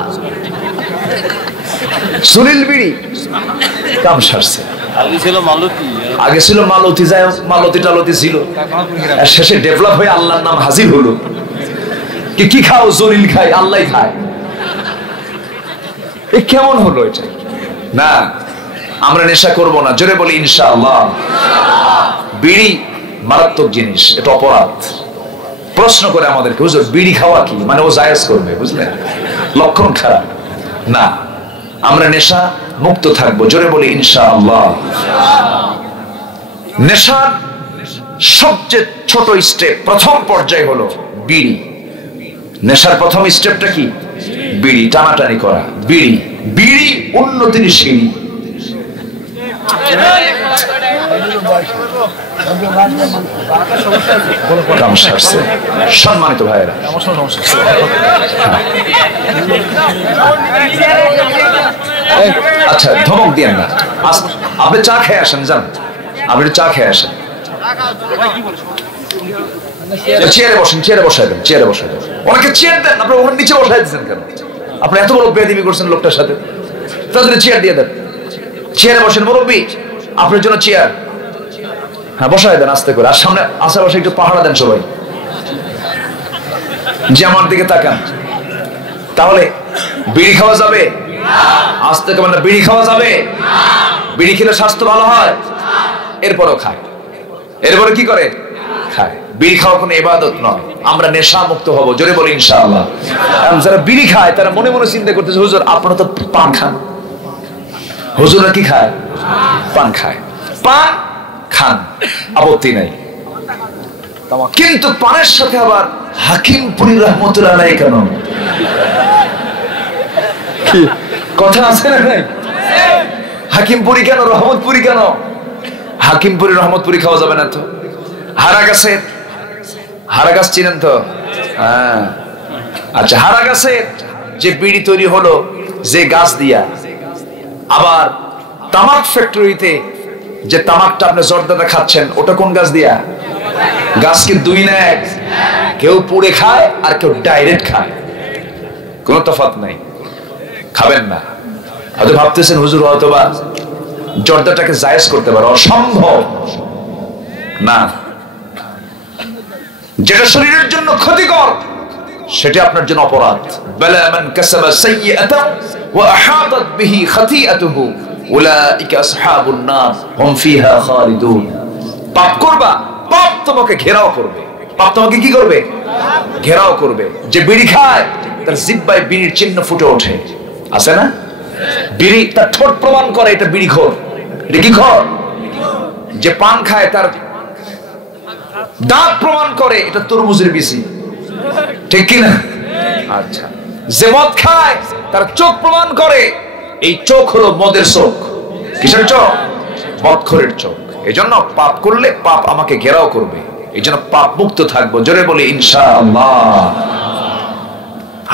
জলিল বিড়ি কাম সারছে। আগে ছিল মালতী, যাই হোক মালতী টালতী ছিল, শেষে ডেভেলপ হয়ে আল্লাহর নাম হাজির হলো। কি খাও? জলিল খাই, আল্লাহ খায়। এ কেমন হলো এটা? না, আমরা নেশা করব না, জোরে বলি ইনশাআল্লাহ। বিড়ি মারাত্মক জিনিস, এটা অপরাধ। প্রশ্ন করে আমাদেরকে, হুজুর বিড়ি খাওয়া কি মানে ও জায়েজ করবে, বুঝলেন? লক্ষণ খারাপ না, আমরা নেশা মুক্ত থাকবো, জোরে বলি ইনশাআল্লাহ। নেশার সবচেয়ে ছোট স্টেপ, প্রথম পর্যায় হলো বিড়ি। নেশার প্রথম স্টেপটা কি? বিড়ি, টানাটানি করা। বিড়ি, বিড়ি উন্নতির সিঁড়ি। সম্মানিত ভাইয়েরা, আচ্ছা ধমক দিয়েন না, আপনি চা খেয়ে আসেন, যান আপনি চা খেয়ে আসেন। চেয়ারে বসেন, চেয়ারে বসাই দেন, চেয়ারে বসাই দেন। ওনাকে চেয়ার দেন, আপনি ওখানে নিচে বসাই দিচ্ছেন কেন? আপনি এত বড় বেয়াদবি করছেন লোকটার সাথে, তাদের চেয়ার দিয়ে দেন। চেয়ারে বসেন মুরব্বী, আপনার জন্য চেয়ার। হ্যাঁ বসাই দেন আস্তে করে। আর সামনে আশেপাশে একটু পাহারা দেন সবাই, যে আমার দিকে তাকান। তাহলে বিড়ি খাওয়া যাবে? আস্তে করে না, বিড়ি খাওয়া যাবে? বিড়ি খেলে স্বাস্থ্য ভালো হয়? এরপরও খায়, এরপরে কি করে? খায়। বিড়ি খাওয়া কোনো ইবাদত নয়, আমরা নেশা মুক্ত হব, জোরে বলি ইনশাআল্লাহ। যারা বিড়ি খায় তারা মনে মনে চিন্তা করতেছে, হুজুর আপনারা তো পান খান। হুজুরা কি খায়? পান খায়। পান খান, আপত্তি নাই, কিন্তু পানের সাথে আবার হাকিমপুরি রহমতুল্লাহ আলাইহি কেন? কথা আছে না? হাকিমপুরি কেন, রহমতপুরি কেন? হাকিমপুরি রহমতপুরি খাওয়া যাবে না তো। হারা গাছের, হারা গাছ চিনেন তো? হ্যাঁ, আচ্ছা হারা গাছের যে বিড়ি তৈরি হলো যে গাছ দিয়া, আবার তামাক ফ্যাক্টরিতে যে তামাকটা আপনি জর্দাটা খাচ্ছেন ওটা কোন গাছ দিয়া? গাছ কি দুই না এক? কেউ পুড়ে খায় আর কেউ ডাইরেক্ট খায়, কোনো তফাৎ নাই। খাবেন না। হয়তো ভাবতেছেন হুজুর হয়তোবা জর্দাটাকে জায়েজ করতে পারে, অসম্ভব না। যেটা শরীরের জন্য ক্ষতিকর সেটা আপনার জন্য অপরাধ। বালা মান কাসাবা সাইয়্যাতান ওয়া আহাতাত বিহি খাতিআতুহু উলাইকা আসহাবুন নার হুম ফিহা খালিদুন। পাপ করবা, পাপ তোমাকে ঘেরাও করবে। পাপ তোমাকে কি করবে? ঘেরাও করবে। যে বিড়ি খায় তার জিহ্বায় বিড়ির চিহ্ন ফুটে ওঠে, আছে না? বিড়ি তার ঠোঁট প্রমাণ করে এটা বিড়িখোর, এটা কি খোর? যে পান খায় তার দাঁত প্রমাণ করে এটা তরমুজের বিচি, ঠিক কি না? আচ্ছা, যে মদ খায় তার চোখ প্রমাণ করে এই চোখ হলো মদের চোখ। কিসের চোখ? মদখোরের চোখ। এজন্য পাপ করলে পাপ আমাকে ঘেরাও করবে, এজন্য পাপ মুক্ত থাকবো, জোরে বলি ইনশাআল্লাহ।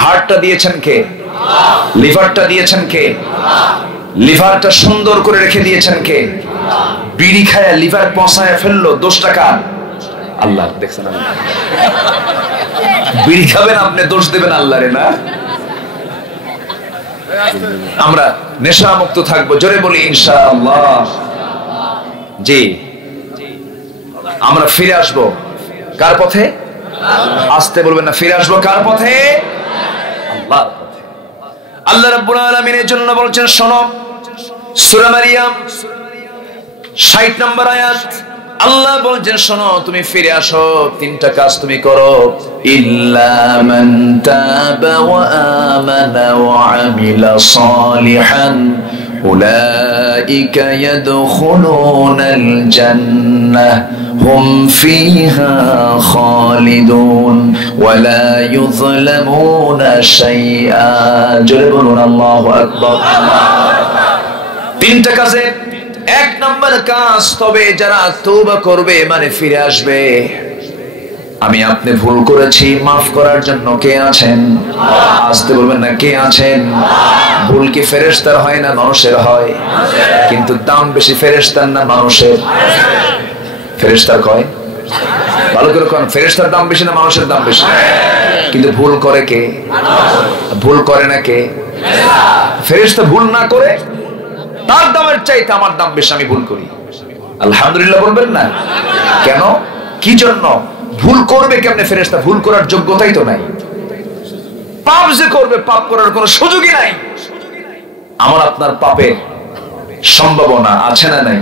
হার্টটা দিয়েছেন কে? লিভারটা দিয়েছেন কে? লিভারটা সুন্দর করে রেখে দিয়েছেন কে? বিড়ি খায় লিভার পচায় ফেললো, দোষটা কার? আল্লাহ। দেখছেন, বিড়ি খাবেন আপনি, দোষ দেবেন আল্লাহরে না। আমরা নেশা মুক্ত থাকবো, জোরে বলি ইনশাআল্লাহ। জি, আমরা ফিরে আসবো কার পথে? আসতে বলবেন না, ফিরে আসবো কার পথে? আল্লাহর পথে। আল্লাহ রাব্বুল আলামিনের জন্য বলছেন, শোনো, সূরা মারিয়াম 60 নম্বর আয়াত। আল্লাহ বলছেন, শোনো, তুমি ফিরে আসো, তিনটা কাজ তুমি করো। ইল্লা মান তাবা ওয়া আমানা ওয়া আমিলা সালিহান উলাইকা ইয়াদখুলুনাল জান্নাহ হুম ফিহা খালিদুন ওয়া লা ইউযলামুনা শাইআ। জোরে বলুন আল্লাহু আকবার। তিনটা কাজে এক নম্বর কাজ, তবে যারা তওবা করবে মানে ফিরে আসবে। আমি আপনি ভুল করেছি, মাফ করার জন্য কে আছেন? আসতে বলবেন না, কে আছেন? ভুল কি ফেরেশতার হয় না মানুষের হয়? কিন্তু দাম বেশি ফেরেশতার না মানুষের? ফেরেশতার কয় ভালো করে কোন ফেরেশতার দাম বেশি না মানুষের দাম বেশি? কিন্তু ভুল করে কে? ভুল করে না কে? ফেরেশতা ভুল না করে তার দামের চাইতে আমার দাম বেশি, আমি ভুল করি, আলহামদুলিল্লাহ বলবেন না? কেন, কি জন্য? ভুল করবে কেমনে ফেরেশতা? ভুল করার যোগ্যতাই তো নাই। পাপ যে করবে, পাপ করার কোনো সুযোগই নাই। আমার আপনার পাপের সম্ভাবনা আছে না নাই?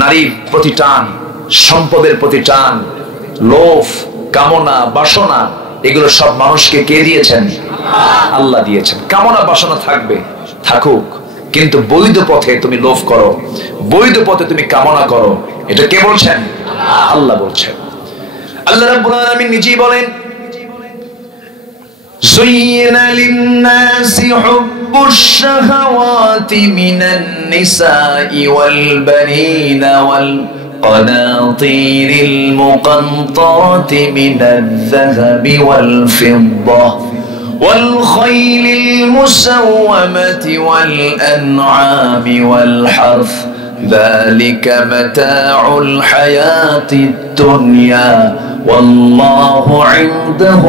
নারীর প্রতি টান, সম্পদের প্রতি টান, লোভ, কামনা, বাসনা, এগুলো সব মানুষকে কে দিয়েছেন? আল্লাহ দিয়েছেন। কামনা বাসনা থাকবে, থাকুক, কিন্তু বৈধ পথে তুমি লোভ করো, বৈধ পথে তুমি কামনা করো, এটা কে বলছেন? আল্লাহ বলছেন। আল্লাহ রাব্বুল আলামিন নিজেই বলেন, زين للناس حب الشهوات من النساء والبنين والقناطير المقنطرة من الذهب والفضة والخيل المسومة والأنعام والحرث ذلك متاع الحياة الدنيا والله عنده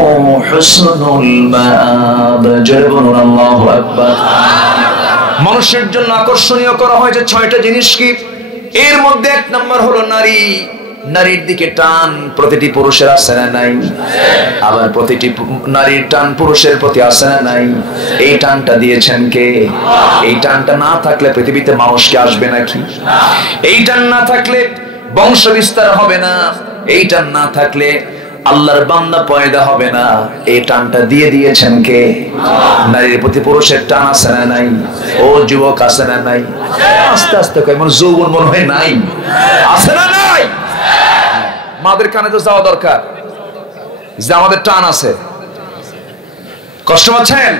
حسن المآب جربنا الله أكبر। মানুষের জন্য আকর্ষণীয় করা হয়েছে 6টা জিনিস। কি? এর মধ্যে 1 নম্বর হলো নারী। নারীর দিকে টান প্রতিটি পুরুষের আছে না নাই? আবার প্রতিটি নারীর টান পুরুষের প্রতি আছে না নাই? এই টানটা দিয়েছেন কে? এই টানটা না থাকলে পৃথিবীতে মানুষ কি আসবে নাকি? এই টান না থাকলে বংশ বিস্তার হবে না। এই টান না থাকলে আল্লাহর বান্দা পয়দা হবে না। এই টানটা দিয়ে দিয়েছেন কে? নারীর প্রতি পুরুষের টান আছে না নাই? ও যুবক, আছে না নাই? আস্তে আস্তে কেমন যৌবন মনে হয় নাই? আছে না নাই? মাদের কানে তো যাওয়া দরকার যে আমাদের টান আছে। কষ্ট পাচ্ছেন?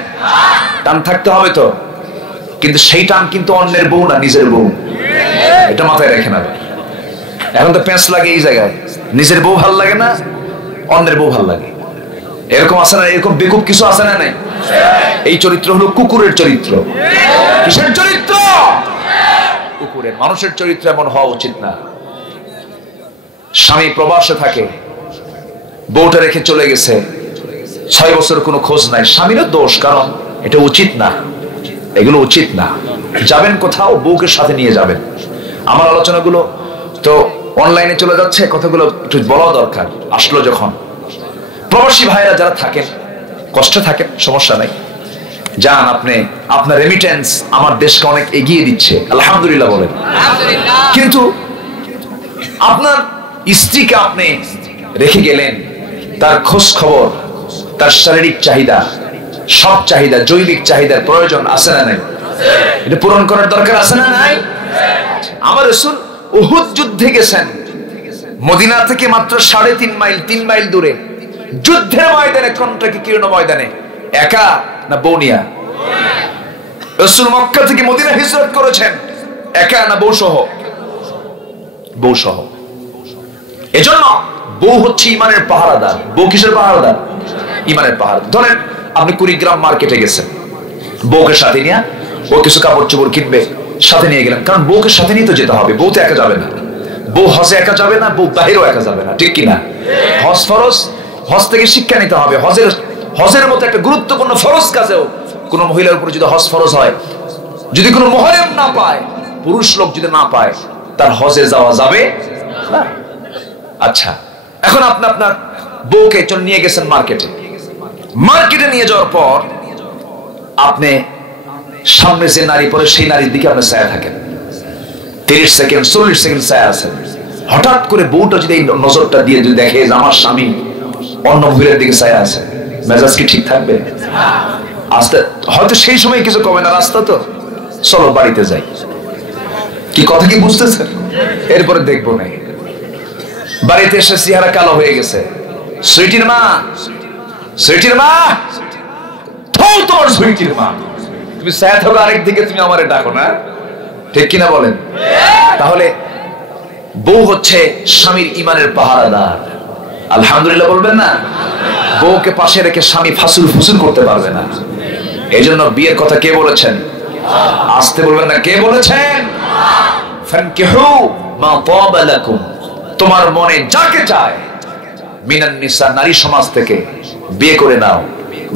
টান থাকতে হবে তো, কিন্তু সেই টান কিন্তু অন্যের বউ না, নিজের বউ। এটা মাথায় রেখে না। এখন তো প্যাঁচ লাগে এই জায়গায়, নিজের বউ ভাল লাগে না, অন্যের বউ ভাল লাগে। এরকম আছে না? এরকম বেকুব কিছু আছে না নাই? এই চরিত্র হলো কুকুরের চরিত্র। কিসের চরিত্র? কুকুরের। মানুষের চরিত্র এমন হওয়া উচিত না। স্বামী প্রবাসে থাকে, বউটা রেখে চলে গেছে, 6 বছর কোনো খোঁজ নাই। স্বামীরও দোষ, কারণ এটা উচিত না, এগুলো উচিত না। যাবেন কোথাও, বউকে সাথে নিয়ে যাবেন। আমার আলোচনাগুলো তো অনলাইনে চলে যাচ্ছে, কথাগুলো একটু বলা দরকার। আসলো যখন প্রবাসী ভাইরা যারা থাকেন, কষ্টে থাকেন, সমস্যা নাই, যান আপনি। আপনার রেমিটেন্স আমার দেশকে অনেক এগিয়ে দিচ্ছে, আলহামদুলিল্লাহ বলেন। কিন্তু আপনার স্ত্রীকে আপনি রেখে গেলেন, তার খোঁজ খবর, তার শারীরিক চাহিদা, সব চাহিদা, জৈবিক চাহিদার প্রয়োজন আছে না নাই? এটা পূরণ করার দরকার আছে না নাই? আমার রাসূল উহুদ যুদ্ধে গেছেন, মদিনা থেকে মাত্র 3.5 মাইল, 3 মাইল দূরে যুদ্ধের ময়দানে, কণ্টকীর্ণ ময়দানে, একা না বউ নিয়া? রাসূল মক্কা থেকে মদিনা হিজরত করেছেন একা না বউ সহ? বউ সহ। এজন্য বউ হচ্ছে ইমানের পাহারাদার। বউ কিসের পাহারাদার? ইমানের পাহারাদার। ধরেন আপনি কুড়িগ্রাম মার্কেটে গেছেন, বউকে সাথে নিয়ে, ও কিছু কাপড় চোপড় কিনবে, সাথে নিয়ে গেলেন, কারণ বউকে সাথে নিয়ে তো যেতে হবে। বউ তো একা যাবে না, বউ হজে একা যাবে না, বউ বাহিরেও একা যাবে না, ঠিক কিনা? হজ ফরজ, হজ থেকে শিক্ষা নিতে হবে। হজের মতো একটা গুরুত্বপূর্ণ ফরজ কাজেও কোন মহিলার উপর যদি হজ ফরজ হয়, যদি কোনো মুহররম না পায়, পুরুষ লোক যদি না পায়, তার হজে যাওয়া যাবে না। আচ্ছা, এখন আপনি আপনার বউকে নিয়ে গেছেন মার্কেটে। মার্কেটে নিয়ে যাওয়ার পর আপনি সামনে যে নারী পরে, সেই নারীর দিকে আপনি ছায়া থাকেন, 30 সেকেন্ড 40 সেকেন্ড ছায়া আছেন। হঠাৎ করে বউটা যদি এই নজরটা দিয়ে যদি দেখে যে আমার স্বামী অন্য মহিলার দিকে ছায়া আছে, মেজাজ কি ঠিক থাকবে? আস্তে হয়তো সেই সময় কিছু কমে না, রাস্তা তো, চলো বাড়িতে যাই। কি কথা কি বুঝতেছেন? এরপরে দেখবো না। বাড়িতে এসে চেহারা কালো হয়ে গেছে, সুইটির মা, সুইটির মা, তোর সুইটির মা, তুমি ছায়া থাকো আরেক দিকে, তুমি আমারে ডাকো না, ঠিক কিনা বলেন? তাহলে বউ হচ্ছে স্বামীর ইমানের পাহারাদার, আলহামদুলিল্লাহ বলবেন না? বউকে পাশে রেখে স্বামী ফাসুল ফুসুল করতে পারবে না। এই জন্য বিয়ের কথা কে বলেছেন? আসতে বলবেন না, কে বলেছেন? ফানকিহু মা তাবা লাকুম, তোমার মনে যাকে চায় মিনান নিসা নারী সমাজ থেকে বিয়ে করে নাও,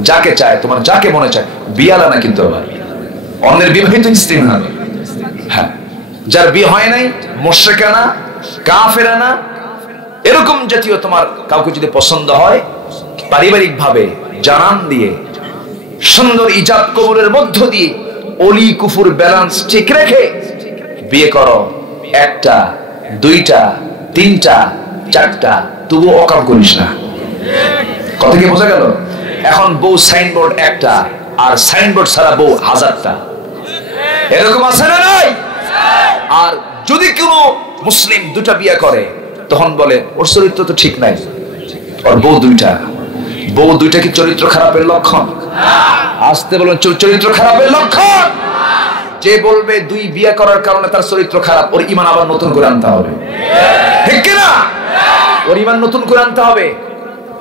যাকে চায় তোমার যাকে মনে চায়। বিয়ালা না কিন্তু আবার অন্যের বিবাহিত স্ত্রী না। হ্যাঁ, যার বিয়ে হয় নাই, মুশরিকানা, কাফেরানা, এরকম জাতীয় তোমার কাউকে যদি পছন্দ হয়, পারিবারিক ভাবে জানান দিয়ে সুন্দর ইজাব কবুলের মধ্য দিয়ে অলি কুফুর ব্যালেন্স ঠিক রেখে বিয়ে করো। একটা, দুইটা, তিনটা, চারটা, তবু অকাম করিস না। কথা কি বোঝা গেল? এখন বউ সাইনবোর্ড একটা, আর সাইনবোর্ড ছাড়া বউ হাজারটা, এরকম আছে না নাই? আর যদি কোনো মুসলিম দুটা বিয়ে করে তখন বলে ওর চরিত্র তো ঠিক নাই, ওর বউ দুইটা। বউ দুইটা কি চরিত্র খারাপের লক্ষণ? আসতে বলুন, চরিত্র খারাপের লক্ষণ। যে বলবে দুই বিয়ে করার কারণে তার চরিত্র খারাপ, ওর ঈমান আবার নতুন করে আনতে হবে, ঠিক কি না? ওর ঈমান নতুন করে আনতে হবে।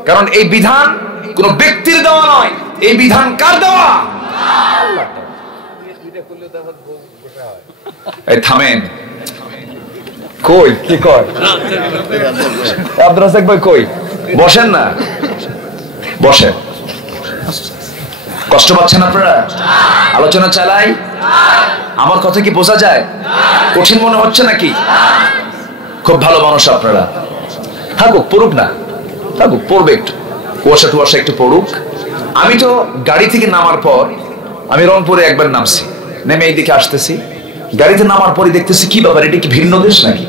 কারণ এই বিধান কোন ব্যক্তির দেওয়া নয়, এই বিধান কার দেওয়া? এই থামেন, কই কি কয় আব্দুর রাজ্জাক ভাই, কই বসেন না, বসেন। কষ্ট পাচ্ছেন আপনারা? আলোচনা চালাই? আমার কথা কি বোঝা যায়? কঠিন মনে হচ্ছে নাকি? খুব ভালো মানুষ আপনারা। থাকুক, পড়ুক না, থাকুক, পড়বে একটু, কুয়াশা টুয়াশা একটু পড়ুক। আমি তো গাড়ি থেকে নামার পর, আমি রংপুরে একবার নামছি, নেমে এইদিকে আসতেছি, গাড়িতে নামার পরে দেখতেছি কি ব্যাপার, এটা কি ভিন্ন দেশ নাকি?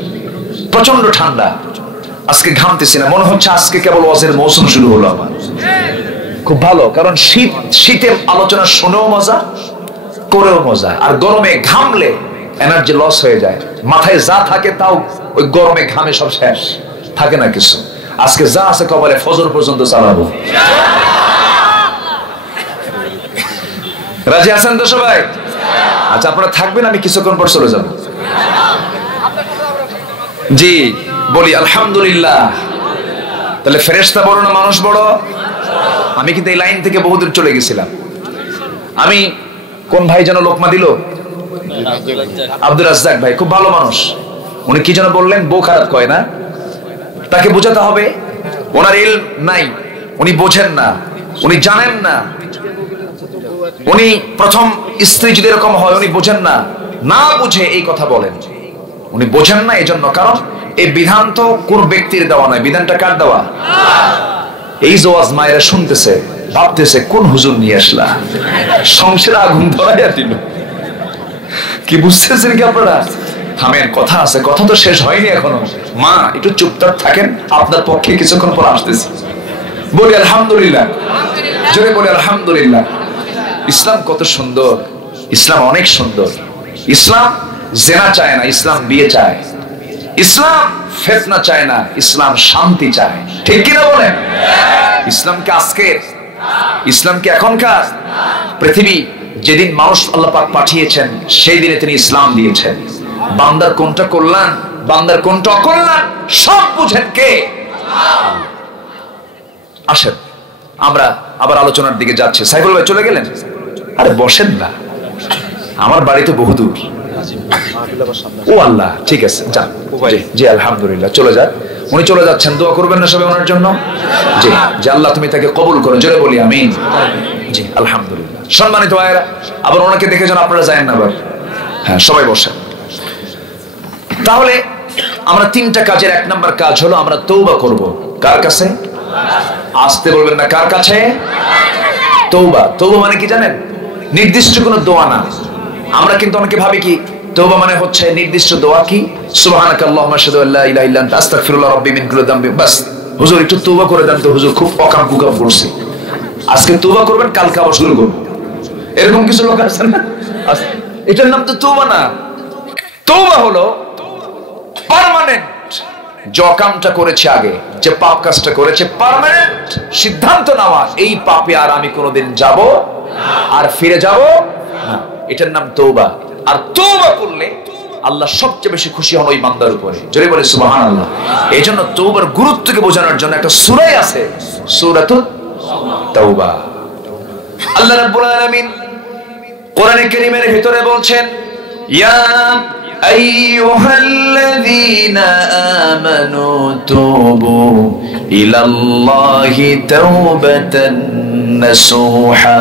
প্রচন্ড ঠান্ডা, আজকে ঘামতেছি না, মনে হচ্ছে আজকে কেবল ওয়াজের মৌসুম শুরু হলো আমার। খুব ভালো, কারণ শীতের আলোচনা শুনেও মজা, করেও মজা। আর গরমে ঘামলে এনার্জি লস হয়ে যায়, মাথায় যা থাকে তাও ওই গরমে ঘামে সব শেষ, থাকে না কিছু। আজকে যা আছে কবলে ফজর পর্যন্ত চালাবো। রাজি আছেন তো সবাই? আচ্ছা, আপনারা থাকবেন, আমি কিছুক্ষণ পর চলে যাব। জি বলি আলহামদুলিল্লাহ। তাহলে ফেরেশতা বড় না মানুষ বড়? আমি কিন্তু এই লাইন থেকে বহুদূর চলে গেছিলাম। আমি কোন ভাই যেন লোকমা দিল, আব্দুর রাজ্জাক ভাই, খুব ভালো মানুষ। উনি কি যেন বললেন, বউ খারাপ কয় না, তাকে বোঝাতে হবে। ওনার ইলম নাই, উনি বোঝেন না, উনি জানেন না। উনি প্রথম স্ত্রী যদি এরকম হয়, উনি বোঝেন না, না বুঝে এই কথা বলেন। উনি বোঝেন না, এই জন্য। কারণ এই বিধান তো কোন ব্যক্তির দেওয়া নয়, বিধানটা কার দেওয়া? এই জওয়াজ মায়েরা শুনতেছে, ভাবতেছে কোন হুজুর নিয়ে আসলা, সংসারে আগুন ধরাইয়া দিল। কি বুঝতেছেন কি আপনারা? থামেন, কথা আছে, কথা তো শেষ হয়নি এখনো। মা একটু চুপচাপ থাকেন, আপনার পক্ষে কিছুক্ষণ পর আসতেছি। বলি আলহামদুলিল্লাহ, জোরে বলি আলহামদুলিল্লাহ। ইসলাম কত সুন্দর, ইসলাম অনেক সুন্দর। ইসলাম জেনা চায় না, ইসলাম বিয়ে চায়। ইসলাম ফিতনা চায় না, ইসলাম শান্তি চায়, ঠিক কিনা বলেন? ইসলাম কি আজকের? ইসলাম কি এখনকার? পৃথিবী যেদিন মানুষ আল্লাহ পাক পাঠিয়েছেন সেই দিনে তিনি ইসলাম দিয়েছেন। বান্দার কোনটা কল্যাণ, বান্দার কোনটা অকল্যাণ, সব বুঝেন কে? আসেন আমরা আবার আলোচনার দিকে যাচ্ছি। সাইফুল ভাই চলে গেলেন? আরে বসেন না, আমার বাড়ি তো বহুদূর। ও আল্লাহ, ঠিক আছে, যান। জি আলহামদুলিল্লাহ, চলে যান। উনি চলে যাচ্ছেন, দোয়া করবেন না সবাই ওনার জন্য? জি, যে আল্লাহ তুমি তাকে কবুল করো, জোরে বলি আমিন। জি আলহামদুলিল্লাহ। সম্মানিত ভাইয়েরা, আবার ওনাকে দেখে যেন আপনারা যায়েন না আবার। হ্যাঁ, সবাই বসেন। তাহলে আমরা তিনটা কাজের এক নাম্বার কাজ হলো আমরা তওবা করব। কার কাছে? আসতে বলবেন না, কার কাছে? তওবা। তওবা মানে কি জানেন? নির্দিষ্ট কোনো দোয়া না। আমরা কিন্তু অনেকে ভাবি কি তওবা মানে হচ্ছে নির্দিষ্ট দোয়া, কি সুবহানাকাল্লাহুম্মা আশহাদু আল্লা ইলাহা ইল্লা আনতা আস্তাগফিরুল্লাহ রাব্বি মিন কুল্লি যামবি, বাস। হুজুর একটু তওবা করে দেন তো হুজুর, খুব অকাম কুকাম করছি। আজকে তওবা করবেন, কালকে আবার শুরু করবেন, এরকম কিছু লোক আছে না? এটার নাম তো তওবা না। তওবা হলো পার্মানেন্ট, যে কামটা করেছে আগে, যে পাপ কাজটা করেছে, পার্মানেন্ট সিদ্ধান্ত নেওয়া, এই পাপে আর আমি কোনোদিন যাব আর ফিরে যাব না, এটার নাম তওবা। আর তওবা করলে আল্লাহ সবচেয়ে বেশি খুশি হন ওই বান্দার উপরে, জোরে বলে সুবহানাল্লাহ। এই জন্য তওবার গুরুত্বকে বোঝানোর জন্য একটা সূরাই আছে, সূরাতুত তাওবা। আল্লাহ রাব্বুল আলামিন কোরআনে কারীমের ভিতরে বলছেন, ইয়া আইয়ুহাল্লাযীনা আমানু তুবু ইলাল্লাহি তাওবাতান নাসুহা,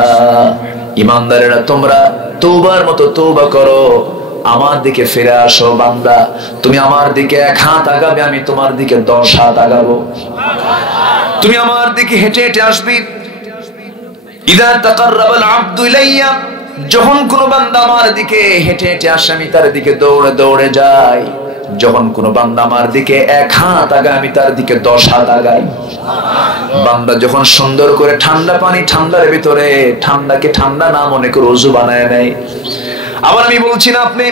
ঈমানদারেরা তোমরা তওবার মতো তওবা করো, আমার দিকে ফিরে আসো। বান্দা তুমি আমার দিকে 1 হাত আগাবে, আমি তোমার দিকে 10 হাত আগাবো। তুমি আমার দিকে হেঁটে হেঁটে আসবি। ইযা তাকাররাবাল আবদু ইলাইয়া, যখন কোন বান্দা আমার দিকে হেঁটে হেঁটে আসে আমি তার দিকে দৌড়ে দৌড়ে যাই। যখন কোন বান্দা আমার দিকে 1 হাত আগায় আমি তার দিকে 10 হাত আগাই। বান্দা যখন সুন্দর করে ঠান্ডা পানি, ঠান্ডার ভিতরে ঠান্ডাকে ঠান্ডা না মনে করে ওযু বানায় নেয়। আবার আমি বলছি না আপনি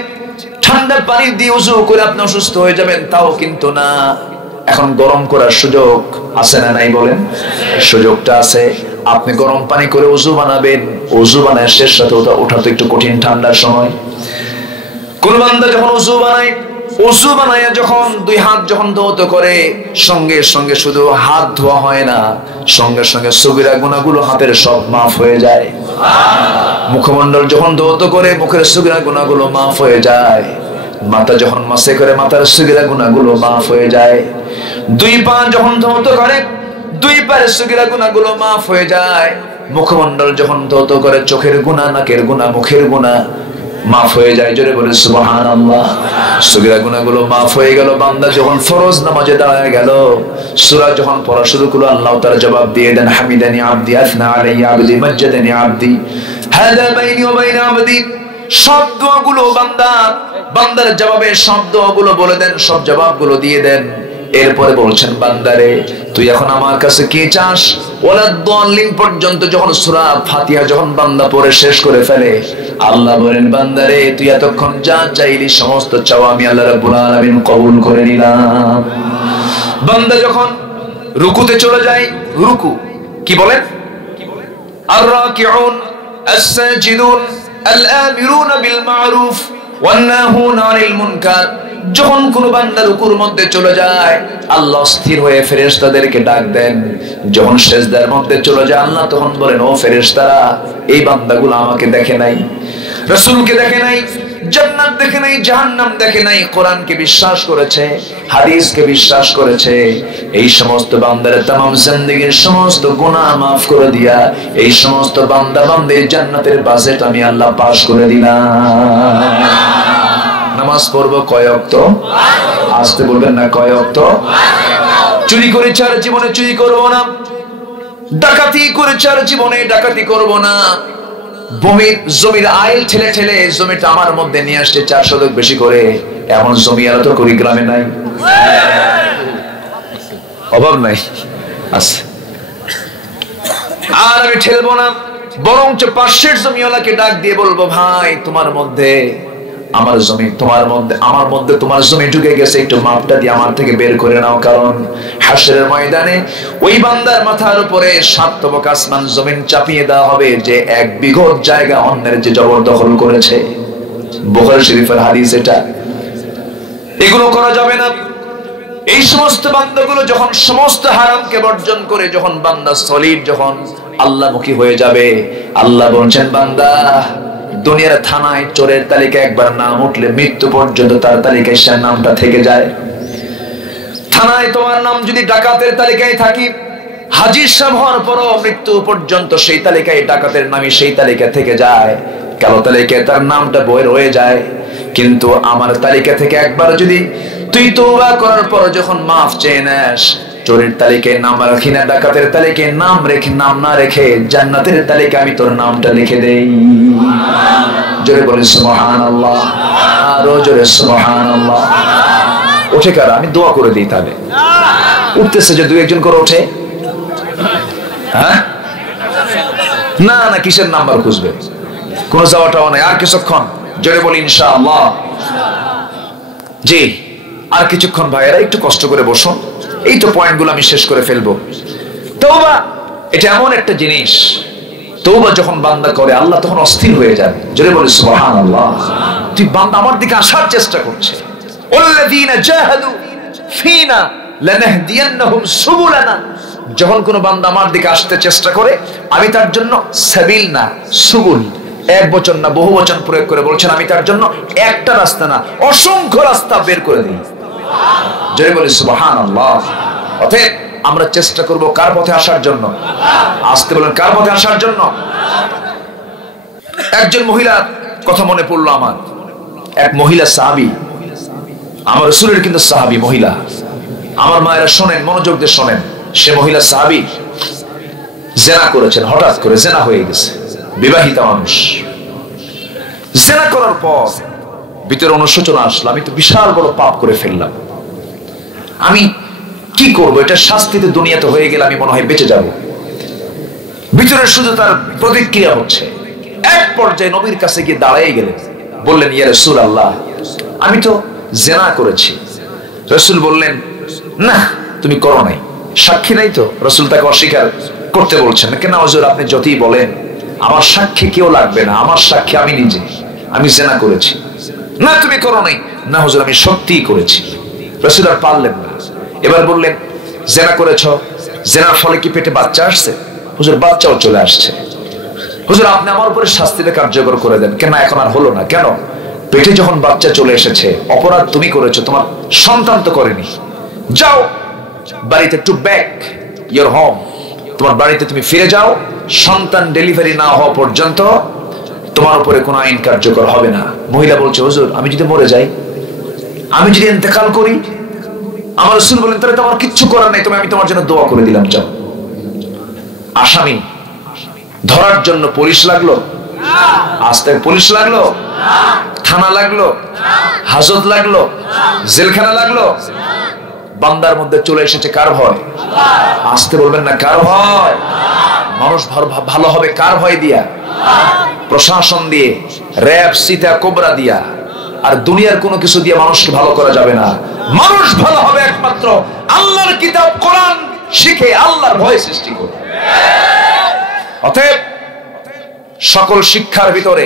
ঠান্ডা পানি দিয়ে ওযু করে আপনি অসুস্থ হয়ে যাবেন, তাও কিন্তু না। এখন গরম করার সুযোগ আছে না নাই বলেন? সুযোগটা আছে। আপনি গরম পানি করে ওযু বানাবেন, ওযু বানায় শেষ রাতে ওঠা তো একটু কঠিন ঠান্ডার সময়। কোন বান্দা যখন ওযু বানায়, ওযু বানায় যখন 2 হাত যখন ধৌত করে, সঙ্গে সঙ্গে শুধু হাত ধোয়া হয় না, সঙ্গে সঙ্গে সগীরা গুনাহগুলো হাতের সব মাফ হয়ে যায়। মুখমণ্ডল যখন ধৌত করে মুখের সগীরা গুনাহগুলো মাফ হয়ে যায়। মাথা যখন মাসে করে মাথার সগীরা গুনাহগুলো মাফ হয়ে যায়। 2 পা যখন ধৌত করে 2 পায়ের সগীরা গুনাহগুলো মাফ হয়ে যায়। মুখমণ্ডল যখন ধৌত করে চোখের গুনাহ, নাকের গুনাহ, মুখের গুনাহ মাফ হয়ে যায়। জোরে বলে সুবহানাল্লাহ। সগীরা গুনাহগুলো মাফ হয়ে গেল। বান্দা যখন ফরজ নামাজে দাঁড়ায় গেল, সূরা যখন পড়া শুরু করলো, আল্লাহ তাআলা জবাব দিয়ে দেন, হামিদানি আবদি, আসনা আলাইয়া আবদি, মাজ্জাদানি আবদি, হাদা বাইনি ওয়া বাইনা আবদি। সব দোয়াগুলো বান্দার জবাবে সব দোয়াগুলো বলে দেন, সব জবাবগুলো দিয়ে দেন। এরপরে বলছেন, বান্দারে তুই এখন আমার কাছে কি চাস? ওয়ালাদ-দাল্লিন পর্যন্ত যখন সূরা ফাতিহা যখন বান্দা পড়ে শেষ করে ফেলে, আল্লাহ বলেন, বান্দারে তুই এতক্ষণ যা চাইলি সমস্ত চাওয়া আমি আল্লাহ রাব্বুল আলামিন কবুল করে নিলাম। বান্দা যখন রুকুতে চলে যায়, রুকু কি বলেন? আর-রাকিউন আস-সাজিদুন আল-আমিরুনা বিল মা'রুফ ওয়ান-নাহুনা আনিল মুনকার। যখন কোন বান্দা রুকুর মধ্যে চলে যায়, আল্লাহ স্থির হয়ে ফেরেশতাদেরকে ডাক দেন। যখন সিজদার মধ্যে চলে যায়, আল্লাহ তখন বলেন, ও ফেরেশতারা, এই বান্দাগুলো আমাকে দেখে নাই, রাসূলকে দেখে নাই, জান্নাত দেখে নাই, জাহান্নাম দেখে নাই, কোরআনকে বিশ্বাস করেছে, হাদিসকে বিশ্বাস করেছে। এই সমস্ত বান্দার तमाम জিন্দেগীর সমস্ত গুনাহ maaf করে দিয়া এই সমস্ত বান্দা বান্দির জান্নাতের বাজেট আমি আল্লাহ পাস করে দিলাম। নামাজ পড়বো কয় ওয়াক্ত? আসতে বলবেন না, কয় ওয়াক্ত? চুরি করেছে আর জীবনে চুরি করব না, ডাকাতি করেছে আর জীবনে ডাকাতি করব না। জমির আইল ঠেলে ঠেলে জমিটা আমার মধ্যে নিয়ে আসছে 4 শতক বেশি করে, এমন জমি আর তো করি গ্রামে নাই, অভাব নাই, আছে। আর আমি ঠেলবো না, বরঞ্চ পাশের জমিওয়ালাকে ডাক দিয়ে বলবো, ভাই তোমার মধ্যে আমার জমি, তোমার মধ্যে আমার মধ্যে তোমার জমি ঢুকে গেছে, একটু মাপটা দিয়ে আমার থেকে বের করে নাও। কারণ হাশরের ময়দানে ওই বান্দার মাথার উপরে 7 তবক আসমান জমিন চাপিয়ে দেওয়া হবে, যে 1 বিঘত জায়গা অন্যের যে জবরদখল করেছে। বুখারী শরীফের হাদিস এটা। এগুলো করা যাবে না। এই সমস্ত বান্দাগুলো যখন সমস্ত হারামকে বর্জন করে যখন বান্দা সলিড, যখন আল্লাহমুখী হয়ে যাবে, আল্লাহ বলছেন, বান্দা দুনিয়ার থানায় চোরের তালিকায় একবার নাম উঠলে মৃত্যু পর্যন্ত তার তালিকায় সে নামটা থেকে যায়। থানায় তোমার নাম যদি ডাকাতের তালিকায় থাকি, হাজির সাহেব হওয়ার পরও মৃত্যু পর্যন্ত সেই তালিকায় ডাকাতের নামই সেই তালিকা থেকে যায়, কালো তালিকায় তার নামটা বই রয়ে যায়। কিন্তু আমার তালিকা থেকে একবার যদি তুই তওবা করার পর যখন মাফ চেয়ে নেস, চোরের তালিকায় নাম রাখি না, ডাকাতের তালিকায় নাম রেখে, নাম না রেখে জান্নাতের তালিকায় আমি তোর নামটা লিখে দেই। জোরে বলে সুবহানাল্লাহ, আরো জোরে সুবহানাল্লাহ। ওঠে কারা? আমি দোয়া করে দিই। তাহলে উঠতেছে যে 2-1 করে ওঠে? হ্যাঁ না না, কিসের নাম্বার খুঁজবে? কোন যাওয়াটাও নাই। আর কিছুক্ষণ, জোরে বলি ইনশাআল্লাহ। জি, আর কিছুক্ষণ ভাইয়েরা একটু কষ্ট করে বসুন, এই তো পয়েন্টগুলো আমি শেষ করে ফেলবো। তওবা এটা এমন একটা জিনিস, তওবা যখন বান্দা করে আল্লাহ তখন অস্থির হয়ে যাবে। জোরে বলি সুবহানাল্লাহ। তুই বান্দা আমার দিকে আসার চেষ্টা করছে, ওয়াল্লাযীনা জাহাদু ফীনা লানাহদিয়ান্নাহুম সুবুলানা। যখন কোন বান্দা আমার দিকে আসতে চেষ্টা করে, আমি তার জন্য সাবিল না সুবুল, এক বচন না বহু বচন প্রয়োগ করে বলছেন আমি তার জন্য একটা রাস্তা না অসংখ্য রাস্তা বের করে দিই। জয় বলি সুবহানাল্লাহ। অতএব আমরা চেষ্টা করব কার পথে আসার জন্য? আসতে বলেন, কার পথে আসার জন্য? একজন মহিলার কথা মনে পড়লো আমার, এক মহিলা সাহাবী, আমার রাসূলের কিন্তু সাহাবী মহিলা। আমার মায়েরা শোনেন, মনোযোগ দিয়ে শোনেন। সে মহিলা সাহাবী জেনা করেছেন, হঠাৎ করে জেনা হয়ে গেছে, বিবাহিতা মানুষ। জেনা করার পর ভিতরে অনুশোচনা আসলো, আমি তো বিশাল বড় পাপ করে ফেললাম, আমি কি করব? এটা শাস্তিতে দুনিয়াতে হয়ে গেলে আমি মনে হয় বেঁচে যাব। ভিতরে শুধু তার প্রতিক্রিয়া হচ্ছে। এক পর্যায়ে নবীর কাছে গিয়ে দাঁড়াই গেলেন, বললেন ইয়া রাসূলুল্লাহ, আমি তো জেনা করেছি। রাসূল বললেন না তুমি করো নাই, সাক্ষী নাই তো? রাসূল তাকে অস্বীকার করতে বলছেন। কেন হুজুর, আপনি যতই বলেন আমার সাক্ষী কেউ লাগবে না, আমার সাক্ষী আমি নিজে, আমি জেনা করেছি। না তুমি করো নাই। না হুজুর আমি সত্যিই করেছি। রাসূল আর পারলেন না, এবার বললেন জেনা করেছো, জেনার ফলে কি পেটে বাচ্চা আসছে? হুজুর বাচ্চাও চলে আসছে। হুজুর আপনি আমার উপরে শাস্তিটা কার্যকর করে দেন। কেন এখন আর হলো না? কেন? পেটে যখন বাচ্চা চলে এসেছে, অপরাধ তুমি করেছো, তোমার সন্তান তো করেনি। যাও বাড়িতে, টু ব্যাক ইওর হোম, তোমার বাড়িতে তুমি ফিরে যাও। সন্তান ডেলিভারি না হওয়া পর্যন্ত তোমার উপরে কোনো আইন কার্যকর হবে না। মহিলা বলছে হুজুর আমি যদি মরে যাই, আমি যদি ইন্তেকাল করি? আমার রাসূল বলেন তাহলে তো আমার কিচ্ছু করার নাই, তুমি আমি তোমার জন্য দোয়া করে দিলাম, যাও। আসামি ধরার জন্য পুলিশ লাগলো? আস্তে পুলিশ লাগলো? থানা লাগলো? হাজত লাগলো? জেলখানা লাগলো? বান্দার মধ্যে চলে এসেছে কার ভয়? আসতে বলবেন না, কার ভয়? মানুষ ভালো হবে কার ভয় দিয়া? প্রশাসন দিয়ে, র‍্যাব, সিতা, কোবরা দিয়া। আর দুনিয়ার কোনো কিছু দিয়ে মানুষকে ভালো করা যাবে না। মানুষ ভালো হবে একমাত্র আল্লাহর কিতাব কোরআন শিখে, আল্লাহর ভয় সৃষ্টি করে। অতএব সকল শিক্ষার ভিতরে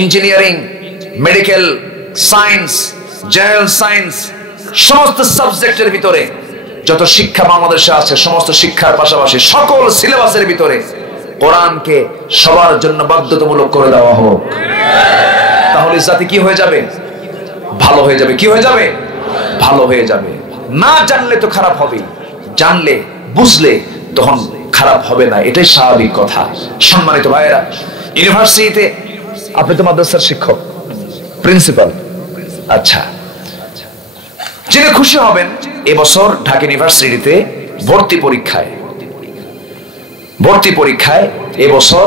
engineering, medical science, general science, সমস্ত সাবজেক্টের ভিতরে যত শিক্ষা বাংলাদেশে আছে, সমস্ত শিক্ষার পাশাপাশি সকল সিলেবাসের ভিতরে কোরআনকে সবার জন্য বাধ্যতামূলক করে দেওয়া হোক। তাহলে জাতি কি হয়ে যাবে? ভালো হয়ে যাবে। কি হয়ে যাবে? ভালো হয়ে যাবে। না জানলে তো খারাপ হবে, জানলে বুঝলে তখন খারাপ হবে না, এটাই স্বাভাবিক কথা। সম্মানিত ভাইয়েরা, ইউনিভার্সিটিতে আপনি তো মাদ্রাসার শিক্ষক, প্রিন্সিপাল, আচ্ছা, জেনে খুশি হবেন এবছর ঢাকা ইউনিভার্সিটিতে ভর্তি পরীক্ষায় এবছর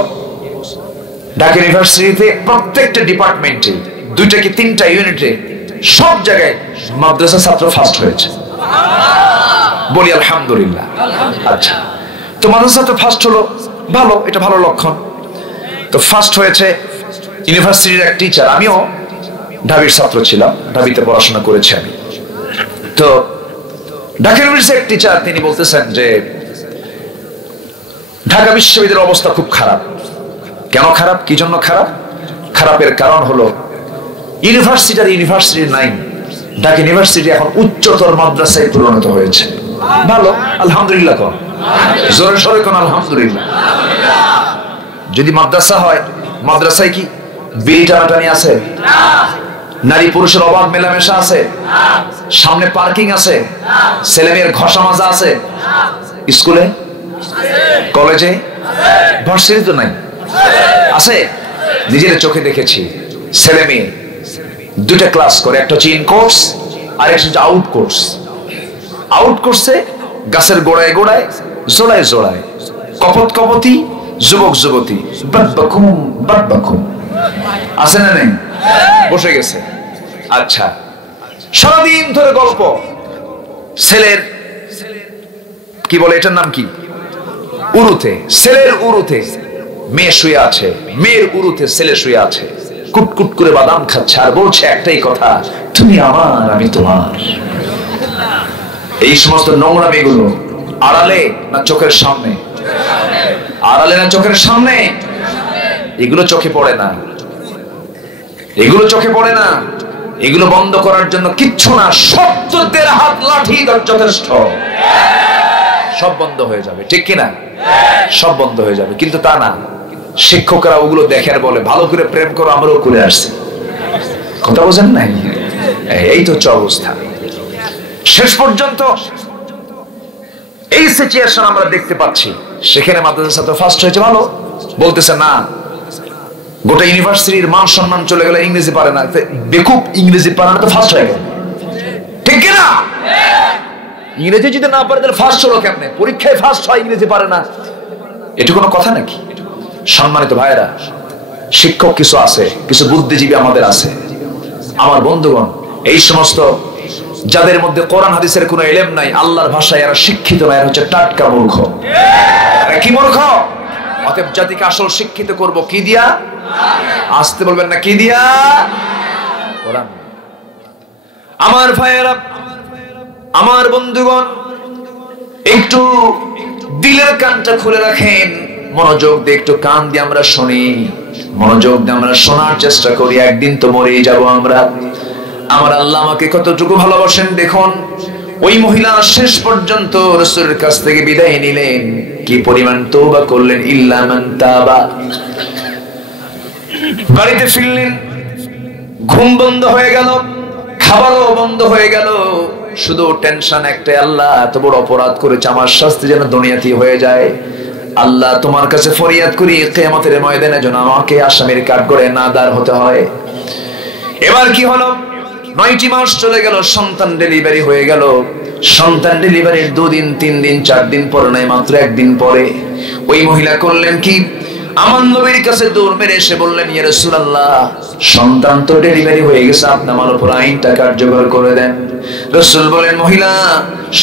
ঢাকা ইউনিভার্সিটিতে প্রত্যেকটা ডিপার্টমেন্টে 2টা কি 3টা ইউনিটে সব জায়গায় মাদ্রাসা ছাত্র ফার্স্ট হয়েছে। বলি আলহামদুলিল্লাহ। আচ্ছা, তো মাদ্রাসা তো ফার্স্ট হলো, ভালো, এটা ভালো লক্ষণ। তো ফার্স্ট হয়েছে ইউনিভার্সিটির এক টিচার, আমিও ঢাবির ছাত্র ছিলাম, ঢাবিতে পড়াশোনা করেছি আমি। তো ঢাকা ইউনিভার্সিটির এক টিচার তিনি বলতেছেন যে ঢাকা বিশ্ববিদ্যালয়ের অবস্থা খুব খারাপ। কেন খারাপ? কি জন্য খারাপ? খারাপের কারণ হলো ইউনিভার্সিটি নাই, ঢাকা ইউনিভার্সিটি এখন উচ্চতর মাদ্রাসায় পরিণত হয়েছে। ভালো, আলহামদুলিল্লাহ কোন, জোরে সরে কোন আলহামদুলিল্লাহ। যদি মাদ্রাসা হয়, মাদ্রাসায় কি বিড়ি টানাটানি আছে? নারী পুরুষের অবাধ মেলামেশা আছে? সামনে পার্কিং আছে? ছেলে মেয়ের ঘষা মাজা আছে? স্কুলে, কলেজে, ভার্সিটি তো নাই, আছে? নিজের চোখে দেখেছি, ছেলে মেয়ে 2টা ক্লাস করে, একটা হচ্ছে ইন কোর্স আর একটা হচ্ছে আউট কোর্স। আউট কোর্সে গাছের গোড়ায় গোড়ায়, জোড়ায় জোড়ায় কপত কপতি যুবক যুবতী বাকবাকুম আছে না নেই? বসে গেছে। আচ্ছা, সারাদিন ধরে গল্প। ছেলের কি বলে এটার নাম কি? উরুতে, ছেলের উরুতে মেয়ে শুয়ে আছে, মেয়ের উরুতে ছেলে শুয়ে আছে, কুটকুট করে বাদাম খাচ্ছে আর বলছে একটাই কথা, তুমি আমার আমি তোমার। এই সমস্ত নোংরামিগুলো আড়ালে না চোখের সামনে? আড়ালে না চোখের সামনে? এগুলো চোখে পড়ে না, এগুলো চোখে পড়ে না। এগুলো বন্ধ করার জন্য কিচ্ছু না, 70 হাত লাঠি যথেষ্ট, সব বন্ধ হয়ে যাবে। ঠিক কিনা? সব বন্ধ হয়ে যাবে। কিন্তু তা না, শিক্ষকরা ওগুলো দেখে আর বলে ভালো করে প্রেম করো, আমরাও করে আসছি। কথা বোঝেন নাই? এই তো হচ্ছে অবস্থা। শেষ পর্যন্ত এই সিচুয়েশন আমরা দেখতে পাচ্ছি। সেখানে মাদ্রাসা ছাত্র ফার্স্ট হয়েছে, ভালো বলতেছে না, গোটা ইউনিভার্সিটির মান সম্মান চলে গেল, ইংরেজি পারে না, বেকুব ইংরেজি পারে না তো ফার্স্ট হয়ে গেল, ঠিক কিনা? ইংরেজি যদি না পারে তাহলে ফার্স্ট হলো কেমনে? পরীক্ষায় ফার্স্ট হয়, ইংরেজি পারে না, এটা কোনো কথা নাকি? সম্মানিত ভাইয়েরা, শিক্ষক কিছু আছে, কিছু বুদ্ধিজীবী আমাদের আছে। আমার বন্ধুগণ, এই সমস্ত যাদের মধ্যে কোরআন হাদিসের কোনো ইলম নাই, আল্লাহর ভাষায় এরা শিক্ষিত না, এরা হচ্ছে টাটকা মূর্খ। এরা কি মূর্খ? অতএব জাতিকে আসল শিক্ষিত করব কি দিয়া? আসতে বলবেন না, কি দিয়া? কোরআন। আমার ভাইয়েরা, আমার বন্ধুগণ, একটু দিলের কানটা খুলে রাখেন, মনোযোগ দিয়ে একটু কান দিয়ে আমরা শুনি, মনোযোগ দিয়ে আমরা শোনার চেষ্টা করি। একদিন তো মরেই যাব আমরা। আমার আল্লাহ আমাকে কতটুকু ভালোবাসেন দেখুন। ওই মহিলা শেষ পর্যন্ত রাসূলের কাছ থেকে বিদায় নিলেন, কি পরিমাণ তওবা করলেন। ইল্লা মান তাবা। বাড়িতে ফিরলেন, ঘুম বন্ধ হয়ে গেল, খাবারও বন্ধ হয়ে গেল, শুধু টেনশন একটা, আল্লাহ এত বড় অপরাধ করেছে, আমার শাস্তি যেন দুনিয়াতেই হয়ে যায়। আল্লাহ তোমার কাছে ফরিয়াদ করি, কিয়ামতের ময়দানে যেন আমাকে আসামির কাঠগড়ায় না দাঁড় হতে হয়। এবার কি হলো? 9টি মাস চলে গেল, সন্তান ডেলিভারি হয়ে গেল। সন্তান ডেলিভারির 2 দিন 3 দিন 4 দিন পরে নয়, মাত্র 1 দিন পরে ওই মহিলা করলেন কি? আমার নবীর কাছে দৌড় মেরে এসে বললেন, ইয়া রাসূলুল্লাহ, সন্তান তো ডেলিভারি হয়ে গেছে, আপনি আমার উপর আইনটা কার্যকর করে দেন। রাসূল বলেন, মহিলা,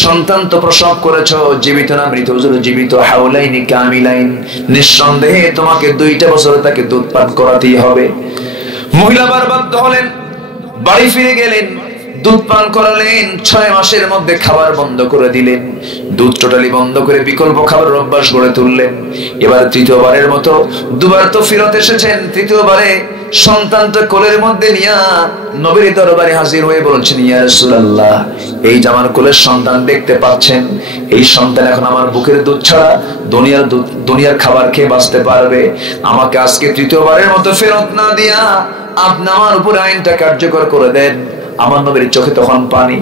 সন্তান তো প্রসব করেছো, জীবিত না মৃত? হুজুর জীবিত। হাওলাইনি কামিলাইন, নিঃসন্দেহে তোমাকে 2টা বছর তাকে দুধ পান করাতেই হবে। মহিলা বারবাধ্য হলেন, বাড়ি ফিরে গেলেন, দুধ পান করালেন। 6 মাসের মধ্যে খাবার বন্ধ করে দিলেন, দুধ টোটালি বন্ধ করে বিকল্প খাবারের অভ্যাস গড়ে তুললেন। এবার তৃতীয়বারের মতো, 2বার তো ফিরত এসেছেন, তৃতীয়বারে সন্তানটা কোলের মধ্যে নিয়ে নবীর দরবারে হাজির হয়ে বলছেন, ইয়া রাসূলুল্লাহ, এই যে আমার কোলের সন্তান দেখতে পাচ্ছেন, এই সন্তান এখন আমার বুকের দুধ ছাড়া দুনিয়ার খাবার খেয়ে বাঁচতে পারবে। আমাকে আজকে তৃতীয়বারের মতো ফেরত না দিয়া আপনি আমার উপর আইনটা কার্যকর করে দেন। আমার নবীর চোখে তখন পানি।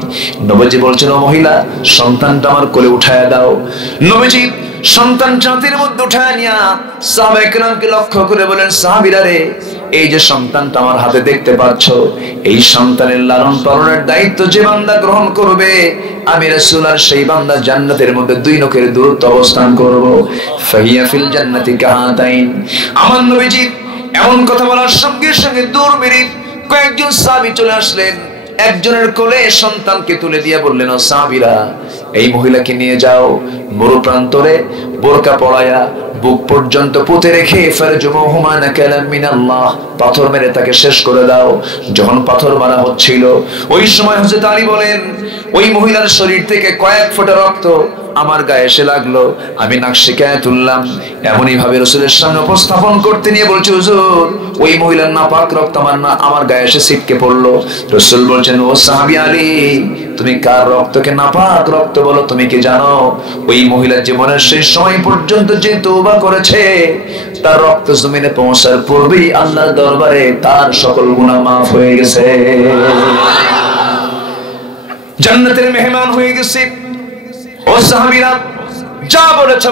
নবীজি বলছেন, ও মহিলা, সন্তানটা আমার কোলে উঠায় দাও। নবীজি সন্তান জাতির মধ্যে উঠায় নিয়া সাহাবায়ে কেরামকে লক্ষ্য করে বলেন, সাহাবীরা রে, এই যে সন্তানটা আমার হাতে দেখতে পাচ্ছ, এই সন্তানের লালন পালনের দায়িত্ব যে বান্দা গ্রহণ করবে, আমি রাসূল আর সেই বান্দা জান্নাতের মধ্যে 2 নখের দূরত্ব অবস্থান করব। ফাহিয়া ফিল জান্নাতি কাহাতাইন। আমার নবীজি এমন কথা বলার সঙ্গে সঙ্গে দূর মেরে কয়েকজন সাহাবী চলে আসলেন, একজনের কোলে সন্তানকে তুলে দিয়ে বললেন, ও সাহাবীরা, এই মহিলাকে নিয়ে যাও, মরু প্রান্তরে বোরকা পরায়া বুক পর্যন্ত পুঁতে রেখে ফারজুমুহুমা নাকালাম মিনাল্লাহ, পাথর মেরে তাকে শেষ করে দাও। যখন পাথর মারা হচ্ছিল, ওই সময় হযরত আলী বলেন, ওই মহিলার শরীর থেকে কয়েক ফোঁটা রক্ত আমার গায়ে এসে লাগলো, আমি নাকশিকায় তুললাম। এমনই ভাবে রাসূলের সামনে উপস্থাপন করতে নিয়ে বলছে, হুজুর, ওই মহিলার নাপাক রক্ত আমার গায়ে এসে ছিটকে পড়লো। রাসূল বলছেন, ও সাহাবী আলী, তুমি কার রক্তকে নাপাক রক্ত বলো? তুমি কি জানো ওই মহিলার জীবনের শেষ সময় পর্যন্ত যে তওবা করেছে, তার রক্ত জমিনে পৌঁছার পূর্বেই আল্লাহর দরবারে তার সকল গুনাহ মাফ হয়ে গেছে, জান্নাতের মেহমান হয়ে গেছে। ও সাহাবীরা, যা বলেছ,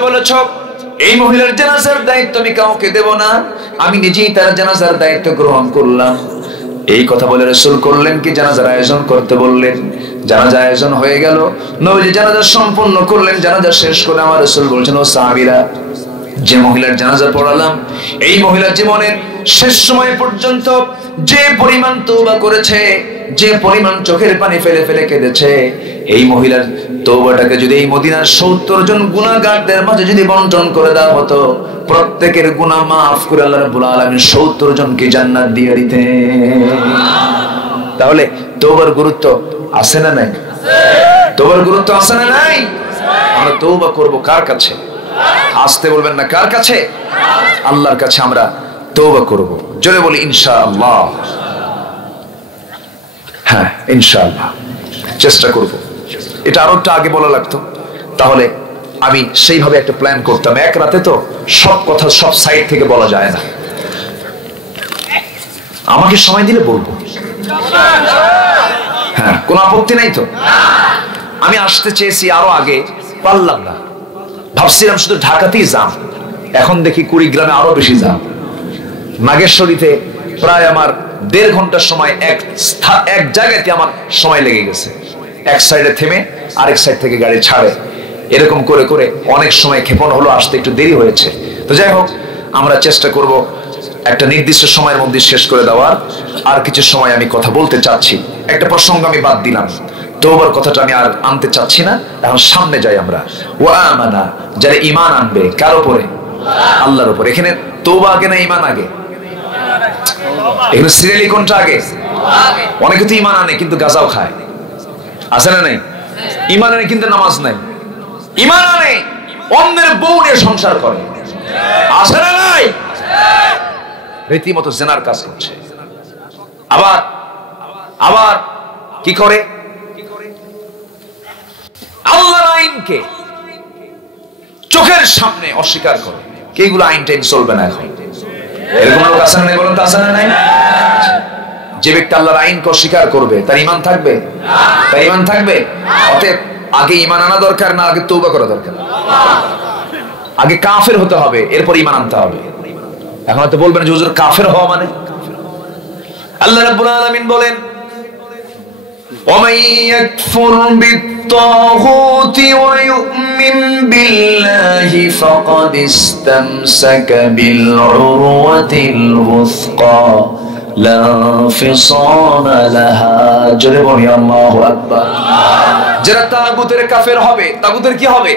এই মহিলার জানাজার দায়িত্ব আমি কাউকে দেব না, আমি নিজেই তার জানাজার দায়িত্ব গ্রহণ করলাম। এই কথা বলে রাসূল করলেন কি? জানাজার আয়োজন করতে বললেন। জানাজা আয়োজন হয়ে গেল, নবীজি জানাজা সম্পন্ন করলেন। জানাজা শেষ করে আমার রাসূল বলছেন, ও সাহাবীরা, যে মহিলার জানাজা পড়ালাম, এই মহিলার জীবনের শেষ সময় পর্যন্ত যে পরিমাণ তওবা করেছে, যে পরিমাণ চোখের পানি ফেলে ফেলে কেঁদেছে, এই মহিলার তওবাটাকে যদি এই মদিনার 70 জন গুনাহগারদের মাঝে যদি বন্টন করে দেওয়া হতো, প্রত্যেকের গুনাহ মাফ করে আল্লাহ রাব্বুল আলামিন 70 জনকে জান্নাত দিয়ে দিতেন। তাহলে তওবার গুরুত্ব আছে না নাই? তওবার গুরুত্ব আছে না নাই? আমরা তওবা করব কার কাছে? আসতে বলবেন না, কার কাছে? আল্লাহর কাছে আমরা তওবা করব। জোরে বলি ইনশাআল্লাহ। হ্যাঁ, ইনশাআল্লাহ চেষ্টা করব। এটা আরো একটু আগে বলা লাগতো, তাহলে আমি সেইভাবে একটা প্ল্যান করতাম। এক রাতে তো সব কথা সব সাইড থেকে বলা যায় না, আমাকে সময় দিলে বলবো। হ্যাঁ, কোনো আপত্তি নাই তো? আমি আসতে চেয়েছি আরো আগে, পারলাম না। ভাবছিলাম শুধু ঢাকাতেই যাম, এখন দেখি কুড়িগ্রামে আরো বেশি যাম। নাগেশ্বরীতে প্রায় আমার 1.5 ঘন্টার সময় এক জায়গাতে আমার সময় লেগে গেছে। এক সাইডে থেমে আরেক সাইড থেকে গাড়ি ছাড়ে, এরকম করে করে অনেক সময় ক্ষেপণ হলো, আসতে একটু দেরি হয়েছে। তো যাই হোক, আমরা চেষ্টা করব একটা নির্দিষ্ট সময়ের মধ্যে শেষ করে দেওয়ার। আর কিছু সময় আমি কথা বলতে চাচ্ছি। একটা প্রসঙ্গ আমি বাদ দিলাম, তওবার কথাটা আমি আর আনতে চাচ্ছি না। এখন সামনে যাই আমরা। ওয়া আমানা, যারা ঈমান আনবে কার উপরে? আল্লাহর উপরে। এখানে তওবা আগে না ঈমান আগে? এখানে সিরিয়ালি কোনটা আগে? অনেকে তো ঈমান আনে কিন্তু গাঁজাও খায়, আছে না নাই? ঈমান আনে কিন্তু নামাজ নাই। ঈমান আনে অন্যের বউ নিয়ে সংসার করে, আছে না নাই? রীতিমতো জেনার কাজ করছে। আবার আবার কি করে? আল্লাহর আইনকে চোখের সামনে অস্বীকার করে। এইগুলো আইন টাইন চলবে না এখন, এরকম লোক আছে না নাই? বলুন তো, আছে না নাই? যে ব্যক্তি আল্লাহর আইনকে অস্বীকার করবে তার ঈমান থাকবে? তার ঈমান থাকবে? অতএব আগে ঈমান আনা দরকার না আগে তওবা করা দরকার? আগে কাফের হতে হবে, এরপর ঈমান আনতে হবে। এখন হয়তো বলবেন যে হুজুর কাফের হওয়া মানে? আল্লাহ রাব্বুল আলামিন বলেন, ومن يكفر بالطاغوت ويؤمن بالله فقد استمسك بالعروة الوثقى لا انفصام لها। জোরে বলি আল্লাহু আকবার। যারা তাগুতের কাফের হবে, তাগুতের কি হবে?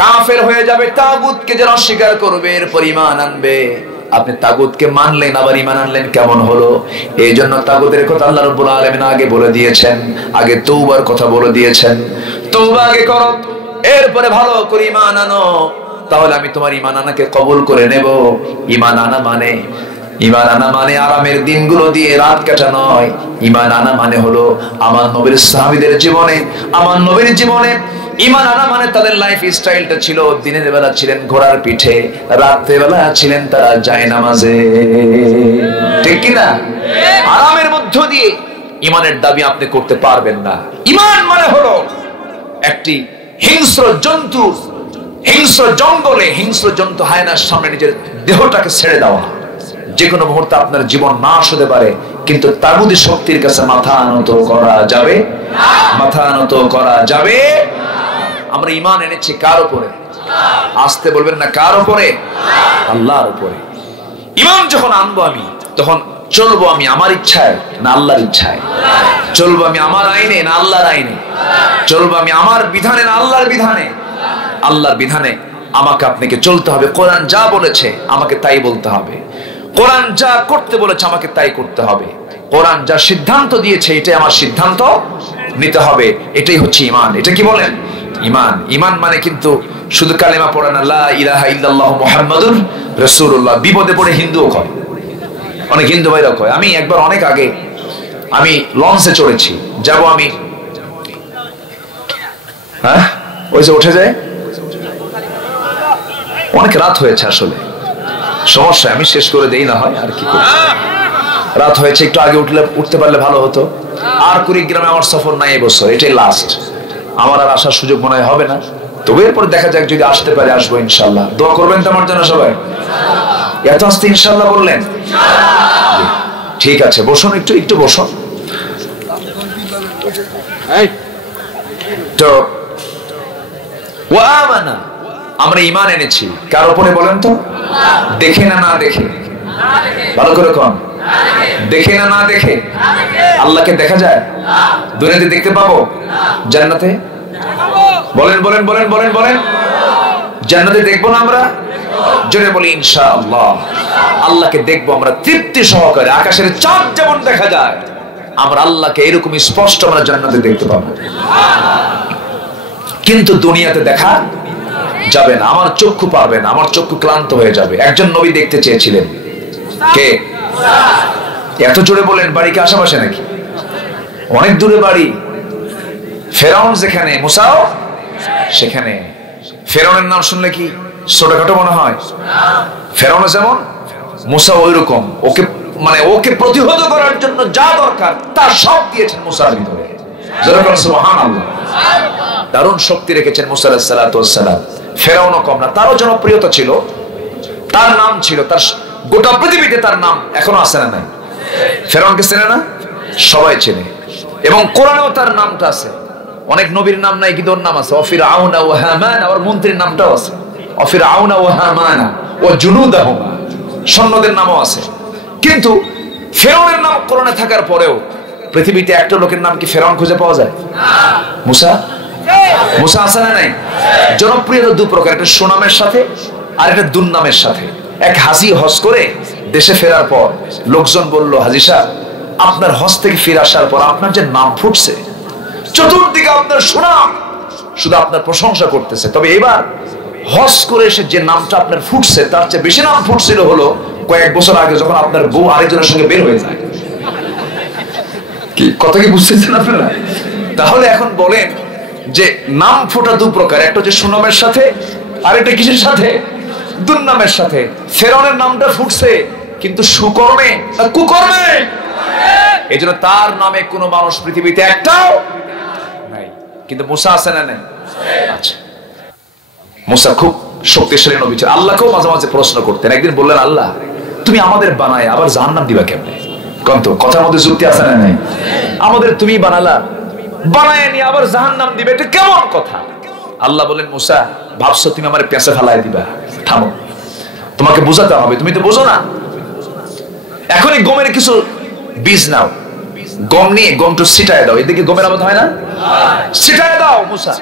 কাফের হয়ে যাবে। তাগুতকে যারা অস্বীকার করবে এরপর ঈমান আনবে। আপনি তাগুতকে মানলেন আবার ঈমান আনলেন, কেমন হলো? এই জন্য তাগুতের কথা আল্লাহ রাব্বুল আলামিন আগে বলে দিয়েছেন, আগে তওবার কথা বলে দিয়েছেন। তওবা আগে করো, এরপরে ভালো করে ঈমান আনো, তাহলে আমি তোমার ঈমান আনাকে কবুল করে নেব। ঈমান আনা মানে আরামের দিনগুলো দিয়ে রাত কাটা নয়। ঈমান আনা মানে হলো আমার নবীর সাহাবীদের জীবনে, আমার নবীর জীবনে ঈমান আনা মানে তাদের লাইফ স্টাইলটা ছিল, দিনের বেলা ছিলেন ঘোড়ার পিঠে, রাতের বেলা ছিলেন তারা জায়নামাজে, ঠিক কি না? আরামের মধ্য দিয়ে ঈমানের দাবি আপনি করতে পারবেন না। ঈমান মানে হলো একটি হিংস্র জন্তু, হিংস্র জঙ্গলে হিংস্র জন্তু হায়নার সামনে নিজের দেহটাকে ছেড়ে দেওয়া। যে কোনো মুহূর্তে আপনার জীবন নাশ হতে পারে, কিন্তু তাগুতি শক্তির কাছে মাথা নত করা যাবে? মাথা নত করা যাবে? আমরা ঈমান এনেছি কার উপরে? আসতে বলবেন না, কার উপরে? আল্লাহর উপরে। ঈমান যখন আনবো আমি, তখন চলবো আমি আমার ইচ্ছায় না আল্লাহর ইচ্ছায়? চলবো আমি আমার আইনে না আল্লাহর আইনে? চলবো আমি আমার বিধানে না আল্লাহর বিধানে? আল্লাহর বিধানে আমাকে আপনাকে চলতে হবে। কোরআন যা বলেছে আমাকে তাই বলতে হবে। কোরআন যা করতে বলেছে আমাকে তাই করতে হবে। কোরআন যা সিদ্ধান্ত দিয়েছে এটাই আমার সিদ্ধান্ত নিতে হবে। এটাই হচ্ছে ঈমান। এটা কি বলেন? ঈমান। ঈমান মানে কিন্তু শুধু কালেমা পড়া না, লা ইলাহা ইল্লাল্লাহু মুহাম্মাদুর রাসূলুল্লাহ। বিপদে পড়ে হিন্দুও কয়, অনেক হিন্দু ভাইরা কয়। আমি একবার অনেক আগে আমি লঞ্চে চড়েছি, যাব আমি, হ্যাঁ ওই যে উঠে যায়, অনেক রাত হয়েছে, আসলে সমস্যা, আমি শেষ করে দেই না হয় আর কি করি। রাত হয়েছে, একটু আগে উঠতে পারলে ভালো হতো। আর কুড়িগ্রামে আমার সফর নাই এবছর, এটাই লাস্ট। আমার আর আসার সুযোগ মনে হবে না, তবে এরপর দেখা যাক, যদি আসতে পারে আসবো ইনশাল্লাহ। দোয়া করবেন তো আমার জন্য সবাই? এত আসতে ইনশাল্লাহ বললেন? ঠিক আছে, বসুন, একটু একটু বসুন। তো ওয়ামানা, আমরা ঈমান এনেছি কার উপরে বলেন তো? দেখে না না দেখে? ভালো করে কোন? দেখে না না দেখে? আল্লাহকে দেখা যায়? দুনিয়াতে দেখতে পাবো? জান্নাতে? বলেন বলেন বলেন বলেন বলেন। জান্নাতে দেখবো না আমরা? জোরে বলি ইনশাআল্লাহ। আল্লাহকে দেখবো আমরা তৃপ্তি সহকারে। আকাশের চাঁদ যেমন দেখা যায়, আমরা আল্লাহকে এরকম স্পষ্ট আমরা জান্নাতে দেখতে পাবো। কিন্তু দুনিয়াতে দেখা যাবে না, আমার চক্ষু পারবে না, আমার চক্ষু ক্লান্ত হয়ে যাবে। একজন নবী দেখতে চেয়েছিলেন, কে? এত জোরে বলেন, বাড়ি কি আশেপাশে নাকি? অনেক দূরে বাড়ি। ফেরাউন যেখানে, মুসাও সেখানে। ফেরাউনের নাম শুনলে কি ছোটখাটো মনে হয়? ফেরাউন যেমন, মুসা ওইরকম। ওকে প্রতিহত করার জন্য যা দরকার তা সব দিয়েছেন মুসার ভিতরে। সুবহানাল্লাহ। দারুণ শক্তি রেখেছেন মুসা আলাইহিস সালাতু ওয়াস সালাম। ফেরাউনও কম না, তারও জনপ্রিয়তা ছিল, তার নাম ছিল, তার গোটা পৃথিবীতে তার নাম এখনো আছে না নাই? ফেরাউনকে চেনে না? সবাই চেনে, এবং কোরআনেও তার নামটা আছে। অনেক নবীর নাম নাই, কিন্তু ওর নাম আছে। ফিরআউনা ওয়া হামান, আর মন্ত্রীর নামটাও আছে। ফিরআউনা ওয়া হামান ওয়া জুনুদাহুমা, সৈন্যদের নামও আছে। কিন্তু ফেরাউনের নাম কোরআনে থাকার পরেও পৃথিবীতে একটা লোকের নাম কি ফেরাউন খুঁজে পাওয়া যায়? মুসা। মুসা আছে না নাই? জনপ্রিয়তা দু প্রকার, একটা সুনামের সাথে আর একটা দুর্নামের সাথে। এক হাজি হজ করে দেশে ফেরার পর লোকজন বলল, হাজি সাহেব, আপনার হজ থেকে ফিরে আসার পর আপনার যে নাম ফুটছে, চতুর্দিকে আপনার সুনাম, শুধু আপনার প্রশংসা করতেছে। তবে এবার হজ করে এসে যে নামটা আপনার ফুটছে তার চেয়ে বেশি নাম ফুটছিল হলো কয়েক বছর আগে, যখন আপনার বউ আরেকজনের সঙ্গে বের হয়ে যায়। কি কথা কি বুঝতেছেন আপনারা? তাহলে এখন বলেন যে নাম ফোটা দু প্রকার, একটা হচ্ছে সুনামের সাথে, আর একটা কিসের সাথে? দুর্নামের সাথে। ফেরাউনের নামটা ফুটছে কিন্তু সুকর্মে না কুকর্মে? এই জন্য তার নামে কোনো মানুষ পৃথিবীতে একটাও নাই। কিন্তু মুসা আছে না নাই? আচ্ছা, মুসা খুব শক্তিশালী নবী ছিল। আল্লাহকেও মাঝে মাঝে প্রশ্ন করতেন। একদিন বললেন, আল্লাহ, তুমি আমাদের বানায় আবার জাহান্নাম দিবা কেমনে? কন্ত কথার মধ্যে যুক্তি আছে না নাই? আমাদের তুমি বানালা, বানায় নিয়ে আবার জাহান্নাম দিবে, এটা কেমন কথা? আল্লাহ বলেন, মুসা, ভাবছো তুমি আমার পেঁচে ফেলায় দিবা? থামো, তোমাকে বোঝাতে হবে, তুমি তো বোঝো না। এখনই গমের কিছু বীজ নাও, গম নিয়ে গমটা ছিটায় দাও। এদিকে গমের আবাদ হয় না? ছিটায় দাও। মুসা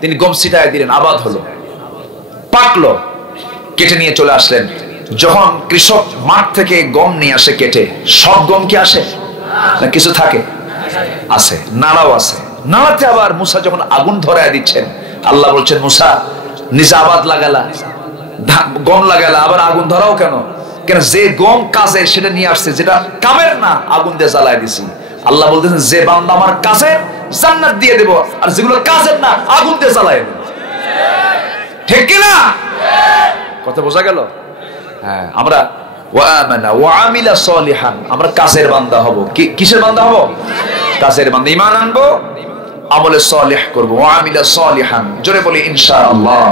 তিনি গম ছিটায় দিলেন, আবাদ হলো, পাকলো, কেটে নিয়ে চলে আসলেন। যখন কৃষক মাঠ থেকে গম নিয়ে আসে কেটে, সব গম কি আসে না কিছু থাকে? আছে, নাড়াও আছে। নাড়াতে আবার মুসা যখন আগুন ধরায় দিচ্ছেন, আল্লাহ বলছেন, মুসা, নিজে আবাদ লাগালা, গম লাগালা, আবার আগুন ধরাও কেন? কেন যে গম কাজে সেটা নিয়ে আসছে, যেটা কামের না আগুন দিয়ে জ্বালায় দিছি। আল্লাহ বলতেছেন, যে বান্দা আমার কাছে জান্নাত দিয়ে দেব, আর যেগুলো কাজের না আগুন দিয়ে জ্বালায় দেব। ঠিক কিনা? কথা বোঝা গেল? হ্যাঁ, আমরা ওয়ামানা ওয়ামিলা সলিহান, আমরা কাজের বান্দা হব। কিসের বান্দা হব? কাজের বান্দা। ঈমান আনবো, আমলে সলিহ করব। ওয়ামিলা সলিহান, জোরে বলি ইনশাআল্লাহ।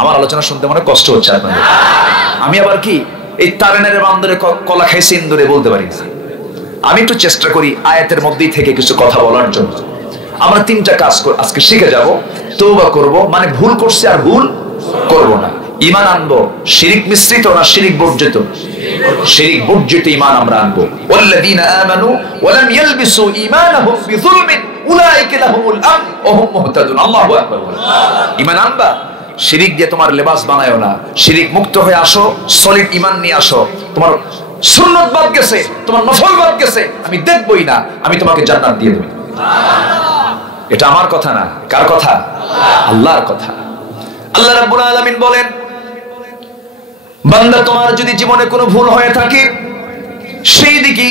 আমার আলোচনা শুনতে মনে কষ্ট হচ্ছে আপনাদের। আমি আবার কি এই তারেনের বান্দরে কলা খাইছি ইন্দুরে বলতে পারি না। আমি একটু চেষ্টা করি আয়াতের মধ্যেই থেকে কিছু কথা বলার জন্য। আমরা তিনটা কাজ আজকে শিখে যাব। তওবা করব, মানে ভুল করছি আর ভুল করব না। ঈমান আনবো, শিরিক মিশ্রিত না শিরিক বর্জিত? শিরিক বর্জিত ঈমান আমরা আনবো। ওয়াল্লাযীনা আমানু ওয়া লাম ইয়ালবিসু ঈমানাহুম বিযুলমিন উলাইকা লাহুমুল আমন ওয়া হুম মুহতাদুন। আল্লাহু আকবার। ঈমান আনবা, শিরিক দিয়ে তোমার লেবাস বানায়ো না। শিরিক মুক্ত হয়ে আসো, সলিড ঈমান নিয়ে আসো। তোমার সুন্নাত বাদ গেছে, তোমার নফল বাদ গেছে, আমি দেখবই না, আমি তোমাকে জান্নাত দিয়ে দেব। এটা আমার কথা না, কার কথা? আল্লাহর কথা। আল্লাহ রাব্বুল আলামিন বলেন, বান্দা তোমার যদি জীবনে কোনো ভুল হয়ে থাকে, সেই দিকে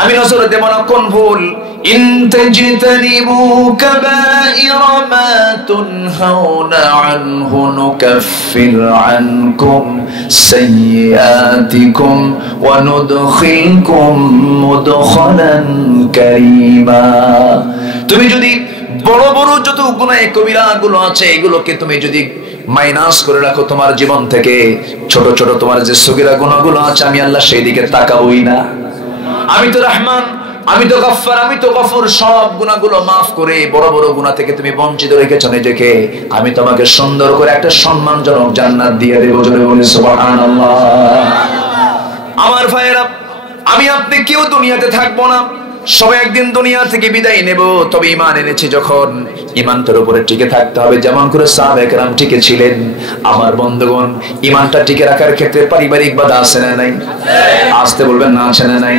আমি নজর দেব না। কোন ভুল? ইন তাজতানিবু কাবাইরা মা তুনহাউনা আনহু নুকাফির আনকুম সাইয়্যাতিকুম ওয়া নুদখিলকুম মুদখালান কারীমা। তুমি যদি বড় বড় যত গুনাহ কবিরা গুলো আছে, এগুলোকে তুমি যদি মাইনাস করে রাখো তোমার জীবন থেকে, ছোট ছোট তোমার যে সগীরা গুনাহগুলো আছে, আমি আল্লাহ সেই দিকে তাকাবই না। আমি তো রহমান, আমি তো গফফার, আমি তো গফুর, সব গুনাহগুলো মাফ করে বড় বড় গুনাহ থেকে তুমি বঞ্চিত রেখেছো নিজেকে, আমি তোমাকে সুন্দর করে একটা সম্মানজনক জান্নাত দিয়ে দেব। জোরে বলি সুবহানাল্লাহ। আমার ভাইয়েরা, আমি আপনি কেউ দুনিয়াতে থাকবো না, সবাই একদিন দুনিয়া থেকে বিদায় নেব। তবে ঈমান এনেছি যখন, ঈমানটার উপরে টিকে থাকতে হবে, যেমন করে সাহাবায়ে কেরাম টিকে ছিলেন। আমার বন্ধুগণ, ঈমানটা টিকে রাখার ক্ষেত্রে পারিবারিক বাধা আছে না নাই? আসতে বলবেন না, আছে না নাই?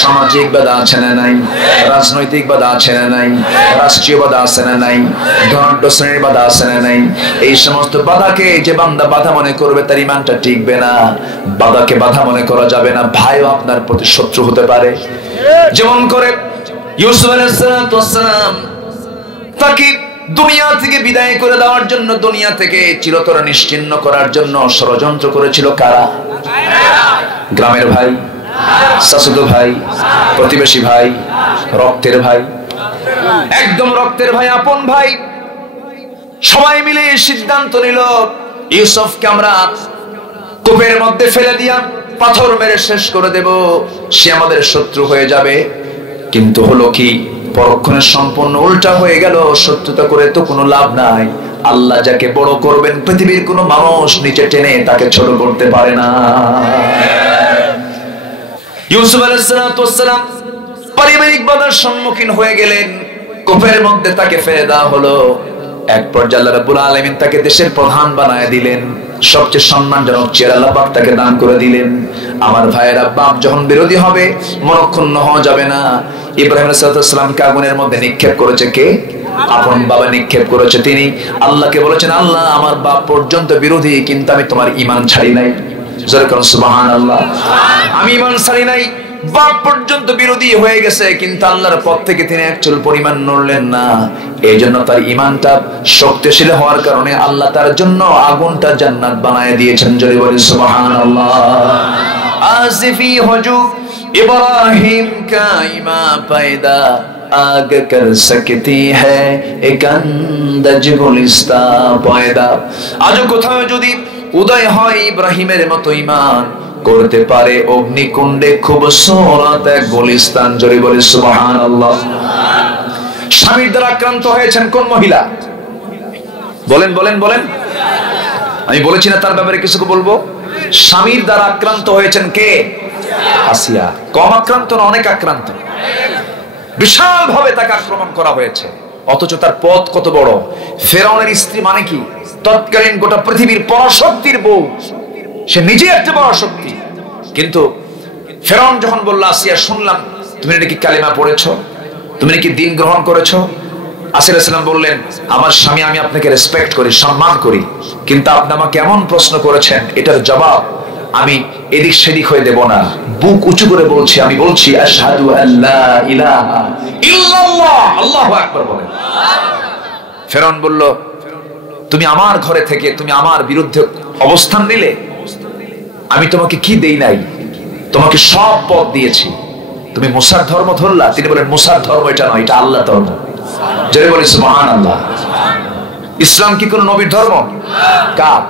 সামাজিক বাধা আছে না নাই? রাজনৈতিক বাধা আছে না নাই? রাষ্ট্রীয় বাধা আছে না নাই? ধনাঢ্য শ্রেণীর বাধা আছে না নাই? এই সমস্ত বাধাকে যে বান্দা বাধা মনে করবে, তার ঈমানটা টিকবে না। বাধাকে বাধা মনে করা যাবে না। ভাইও আপনার প্রতি শত্রু হতে পারে। যেমন করে ইউসুফ আলাইহিস সালাম তাকে দুনিয়া থেকে বিদায় করে দেওয়ার জন্য, দুনিয়া থেকে চিরতরে নিশ্চিহ্ন করার জন্য ষড়যন্ত্র করেছিল কারা? গ্রামের ভাই, চাচাতো ভাই, প্রতিবেশী ভাই, রক্তের ভাই, একদম রক্তের ভাই, আপন ভাই। সবাই মিলে সিদ্ধান্ত নিল ইউসুফকে আমরা কূপের মধ্যে ফেলে দিয়া পাথর মেরে শেষ করে দেব, সে আমাদের শত্রু হয়ে যাবে। কিন্তু হলো কি, পরক্ষণে সম্পূর্ণ উল্টা হয়ে গেল। শত্রুতা করে তো কোনো লাভ নাই। আল্লাহ যাকে বড় করবেন পৃথিবীর কোনো মানুষ নিচে টেনে তাকে ছোট করতে পারে না। ইউসুফ আলাইহিস সালাম পারিবারিক বাধার সম্মুখীন হয়ে গেলেন, কূপের মধ্যে তাকে ফেলে দেওয়া হলো। এক পর্যায়ে আল্লাহ রাব্বুল আলামিন তাকে দেশের প্রধান বানায় দিলেন, সবচেয়ে সম্মানজনক চেহারা আল্লাহ পাক তাকে দান করে দিলেন। আমার ভাইয়েরা, বাপ যখন বিরোধী হবে মনক্ষুণ্ণ হওয়া যাবে না। ইব্রাহিম আলাইহিস সালামকে আগুনের মধ্যে নিক্ষেপ করেছে কে? আপন বাবা নিক্ষেপ করেছে তিনি। আল্লাহকে বলেছেন, আল্লাহ আমার বাপ পর্যন্ত বিরোধী, কিন্তু আমি তোমার ঈমান ছাড়ি নাই। জোরে করুন সুবহানাল্লাহ। আমি ঈমান ছাড়ি নাই, বাপ পর্যন্ত বিরোধী হয়ে গেছে, কিন্তু আল্লাহর পথ থেকে তিনি এক চুল পরিমাণ নড়লেন না। এই জন্য তার ঈমানটা শক্তিশালী হওয়ার কারণে আল্লাহ তার জন্য আগুনটা জান্নাত বানায় দিয়েছেন। জোরে বলেন সুবহানাল্লাহ। আসিফি হজু ইব্রাহিম কা ইমা পায়দা আগ কর সকতি হ্যায় এক আন্দাজ গুলিস্তা পয়দা। আজ কোথাও যদি উদয় হয় ইব্রাহিমের মতো ঈমান করতে পারে অগ্নিকুণ্ডে খুব সুরত এক গুলিস্তান। জোরে বলে সুবহানাল্লাহ। স্বামীর দ্বারা আক্রান্ত হয়েছেন কোন মহিলা? বলেন বলেন বলেন। আমি বলেছি না তার ব্যাপারে কিছু বলবো? স্বামীর দ্বারা আক্রান্ত হয়েছেন কে? আসিয়া। কম আক্রান্ত না, অনেক আক্রান্ত। বিশাল ভাবে তাকে আক্রমণ করা হয়েছে, অথচ তার পথ কত বড়। ফেরাউনের স্ত্রী মানে কি? তৎকালীন গোটা পৃথিবীর পরাশক্তির বউ, সে নিজে একটা পরাশক্তি। কিন্তু ফেরাউন যখন বলল, আসিয়া শুনলাম তুমি নাকি কালিমা পড়েছো, তুমি নাকি দিন গ্রহণ করেছো। আসিয়া আলাইহিস সালাম বললেন, আমার স্বামী, আমি আপনাকে রেসপেক্ট করি, সম্মান করি, কিন্তু আপনি আমাকে এমন প্রশ্ন করেছেন, এটার জবাব আমি এদিক সেদিক হয়ে দেব না। বুক উঁচু করে বলছি, আমি বলছি আশহাদু আল্লা ইলাহা ইল্লাল্লাহ। আল্লাহু আকবার বলেন। ফেরাউন বলল, তুমি আমার ঘরে থেকে তুমি আমার বিরুদ্ধে অবস্থান নিলে, আমি তোমাকে কি দেই নাই? তোমাকে সব পথ দিয়েছি, তুমি মুসার ধর্ম ধরলা। তিনি বলেন, মুসার ধর্ম এটা নয়, এটা আল্লাহর ধর্ম। জোরে বলি সুবহানাল্লাহ। ইসলাম কি কোন নবীর ধর্ম? কার?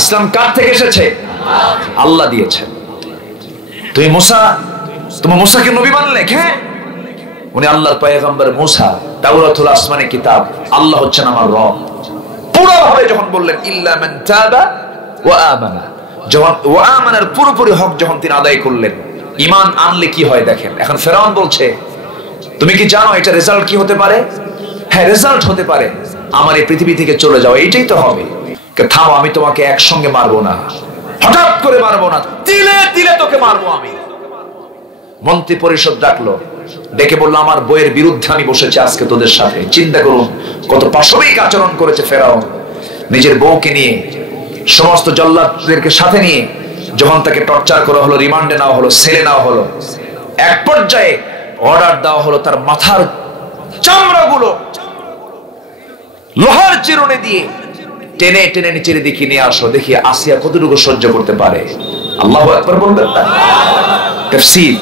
ইসলাম কার থেকে এসেছে? আল্লাহ দিয়েছেন। তুমি মুসাকে নবী মানলে? হ্যাঁ, উনি আল্লাহর পয়গম্বর মুসা, তাওরাত হলো আসমানি কিতাব, আল্লাহ হচ্ছেন আমার রব। পুরো ভাবে যখন বললেন ইল্লা মান তাবা ওয়া আমানা, যখন ওয়া আমানার পুরোপুরি হক যখন তিনি আদায় করলেন, ঈমান আনলে কি হয় দেখেন। এখন ফেরাউন বলছে, তুমি কি জানো এটা রেজাল্ট কি হতে পারে? হ্যাঁ, রেজাল্ট হতে পারে আমার এই পৃথিবী থেকে চলে যাওয়া, এইটাই তো হবে। থামো, আমি তোমাকে একসঙ্গে মারবো না, হঠাৎ করে মারবো না, তিলে তিলে তোকে মারবো আমি। মন্ত্রী পরিষদ ডাকলো, ডেকে বললো, আমার বইয়ের বিরুদ্ধে আমি বসেছি আজকে তোদের সাথে। চিন্তা করুন কত পাশবিক আচরণ করেছে ফেরাউন। নিজের বউকে নিয়ে, সমস্ত জল্লাদদেরকে সাথে নিয়ে যখন তাকে টর্চার করা হলো, রিমান্ডে নেওয়া হলো, সেলে নেওয়া হলো, এক পর্যায়ে অর্ডার দেওয়া হলো তার মাথার চামড়াগুলো লোহার চিরুনি দিয়ে টেনে টেনে নিচের দিকে নিয়ে আসো, দেখি আসিয়া কতটুকু সহ্য করতে পারে। আল্লাহু আকবার বলবেন না?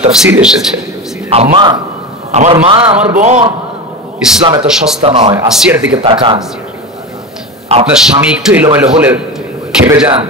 তাফসীর এসেছে। আম্মা, আমার মা, আমার বোন, ইসলাম এত সস্তা নয়। আসিয়ার দিকে তাকান, আপনার স্বামী একটু এলোমেলো হলে খেপে যান,